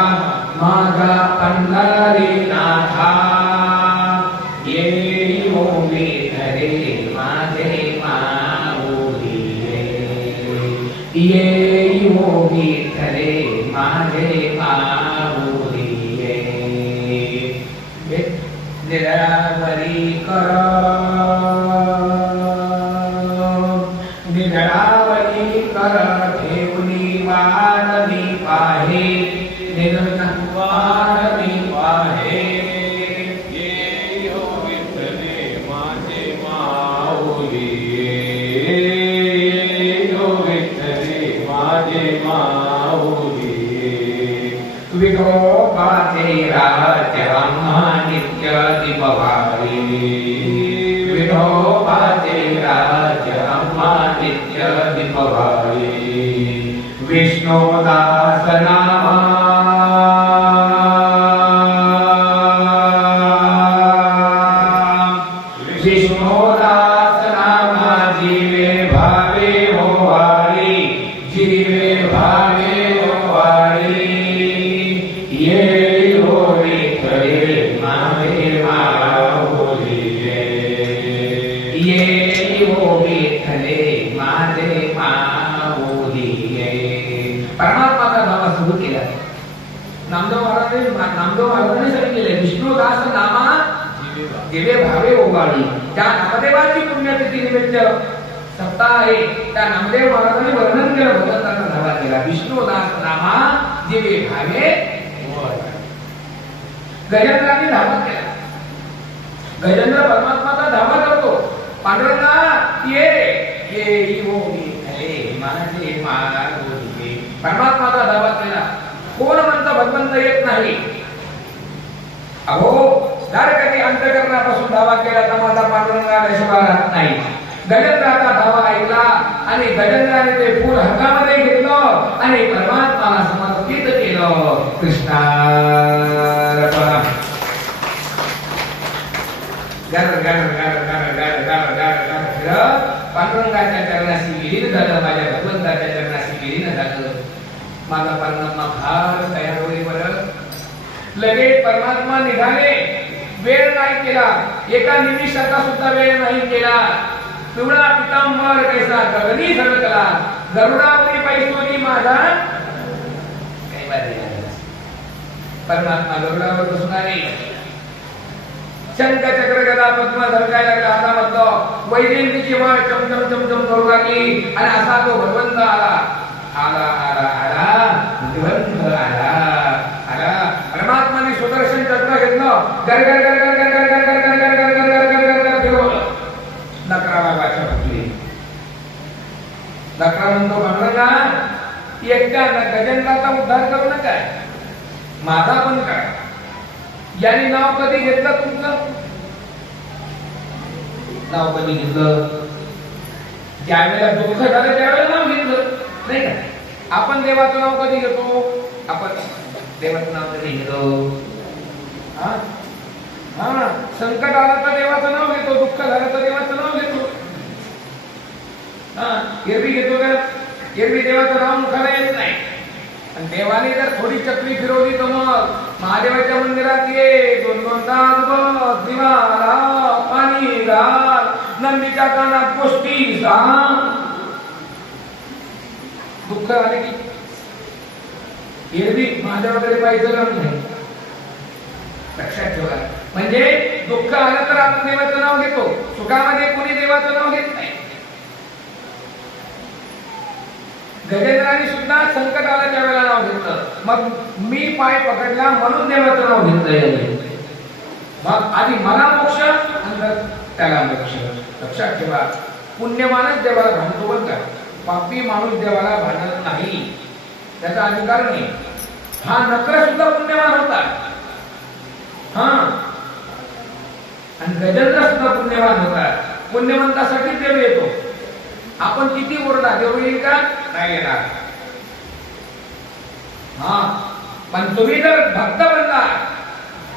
माझा पंढरी नाथा. ये ओ विठ्ठले माझे माऊली, ये ओ विठ्ठले माझे माऊली. निरावरी कर निरावरी कर ठेवणी वाट मी पाहे, निरंतर वाट मी पाहे. ये ओ विठ्ठले माझे माऊली, ये ओ विठ्ठले माझे माऊली. विठोबाचे राज्य आम्हा नित्य दीपवारी, विठोबाचे राज्य आम्हा नित्य दीपवारी. विष्णुदास नामा विष्णुदास नामा जीवे भावे ओवाळी, जीवे भावे ओवाळी. ये ओ विठ्ठले माझे माऊली, ये ओ विठ्ठले माझे माऊली. परमात्माचा धावा सुरू केला. नामदेव महाराजांनी सांगितले विष्णुदास नामा जीवे भावे ओवाळी. त्या नामदेवाची पुण्यतिथी निमित्त सप्ताह आहे, त्या नामदेव महाराजांनी वर्णन केलं, भगवंताचा धावा केला. विष्णुदास नामा जीवे भावे ओवाळी. गजेंद्रांनी धावा केला. गजेंद्र परमात्माचा धावा करतो. पांडुरंगा ये ये ओ विठ्ठले माझे माऊली. परमात्माचा धावा केला. कोण म्हणतं भगवंत येत नाही? अहो जर कधी अंतःकरणापासून धावा केला तर माझा पांडुरंगाशिवाय राहत नाही. गजेंद्राचा धावा ऐकला आणि गजेंद्राने ते फूल हातामध्ये घेतलं आणि परमात्माला समर्पित केलं. कृष्णा गर गर गर गर गर गर गर गर पांडुरंगाच्या चरणाशी विलीन झालं, माझ्या भगवंताच्या चरणाशी विलीन झालं. माझा परमात्मा फार तयार होईल बरं. लगेच परमात्मा निघाले, वेळ नाही केला, एका निमिषाचा सुद्धा वेळ नाही केला. पिवळा पितांबर कैसा गगनी सरकला, गरुडावरी पैसोनी माझा परमात्मा गरुडावर बसून आले. शंख चक्र गदा पद्म धरकायला लागला. आता म्हणतो वैजयंतीची वाळ चमचम चमचम करू लागली आणि असा तो भगवंत आला आला आला आला निबंध आला आला. परमात्माने सुदर्शन चक्र घेतलं, गर गर गर गर गर गर गर गर गर गर गर गर गर गर फिरवलं. नकराला वाचा घातली. नकरा म्हणतो पांडुरंगा, एकट्या गजेंद्राचा उद्धार करू नका, माझा पण काय. याने नाव कधी घेतलं तुमचं? नाव कधी घेतलं? ज्यावेळेला दुःख झालं त्यावेळेला नाव घेतलं नाही का? आपण देवाचं नाव कधी घेतो? आपण देवाचं नाव कधी घेतो? हा हा, संकट आलं तर देवाचं नाव घेतो, दुःख झालं तर देवाचं नाव घेतो. हा, एरवी घेतो का? एरवी देवाचं नाव मुखाला येत नाही. आणि देवाने जर थोडी चक्री फिरवली तर मग महादेवाच्या मंदिरात ये, दोन दोन तास बस, दिवा लाव, पाणी घाल, नंदीच्या कानात गोष्टी सांग. दुःख आले की एरवी महादेवाकडे पाहिजे नाही. लक्षात ठेवा. म्हणजे दुःख आलं तर आपण देवाचं नाव घेतो, सुखामध्ये कोणी देवाचं नाव घेत नाही. गजेंद्राने सुद्धा संकट आलं त्यावेळेला नाव घेतलं. मग मी पाय पकडला म्हणून देवाचं नाव घेतलंय. मग आधी मला मोक्ष, नंतर त्याला मोक्ष. लक्षात ठेवा. पुण्यमानच देवाला भांडतो बरं का, पापी माणूस देवाला भांडत नाही, त्याचा अधिकार नाही. हा नकर सुद्धा पुण्यवान होता. हा, आणि गजेंद्र सुद्धा पुण्यवान होता. पुण्यवंतासाठी देव येतो. आपण किती ओरडा, देव येईल का? नाही येणार. हा, पण तुम्ही जर भक्त बनला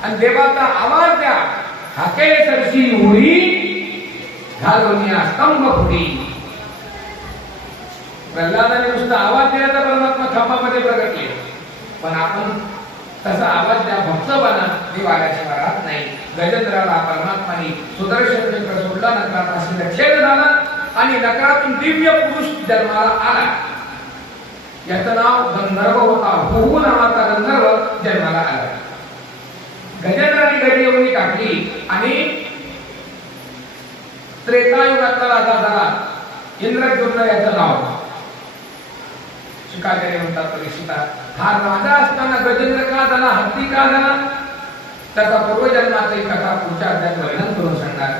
आणि देवाचा आवाज द्या, हाके सरशी उडी घालवण्या स्तंभ फुटी. प्रल्हादाने नुसता आवाज दिला तर परमात्मा खांबामध्ये प्रगटले. पण आपण तसा आवाज द्या, भक्त बना, देव आल्याशिवाय राहत नाही. गजेंद्राला परमात्माने सुदर्शन चक्र सोडला, नकराचा छेद झाला आणि नकरातून दिव्य पुरुष जन्माला आला. याचं नाव गंधर्व होता. हुहू नावाचा गंधर्व जन्माला आला. गजेंद्राने गडी येऊन टाकली आणि त्रेतायुगातला राजा झाला इंद्रद्युम्न. याचं नाव शिकाचार्य म्हणतात परीक्षिता. हा राजा असताना गजेंद्र का झाला, हत्ती का झाला, त्याचा पूर्वजन्माची कथा पुढच्या अध्यायात वर्णन करून सांगणार.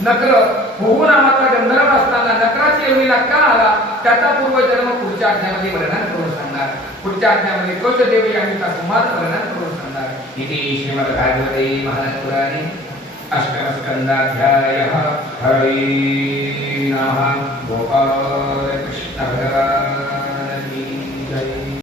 नकर हुहू नावाचा गंधर्व असताना नकराच्या योनीला का आला, त्याचा पूर्वजन्म पुढच्या अध्यायामध्ये वर्णन करून सांगणार. पुढच्या अध्यायामध्ये कौशदेवी यांनी संवाद वर्णन करून सांगणार. इति श्रीमद्भागवते महापुराणे अष्टमस्कंधाध्यायः. हरि नमः. गोपाल कृष्ण भगवान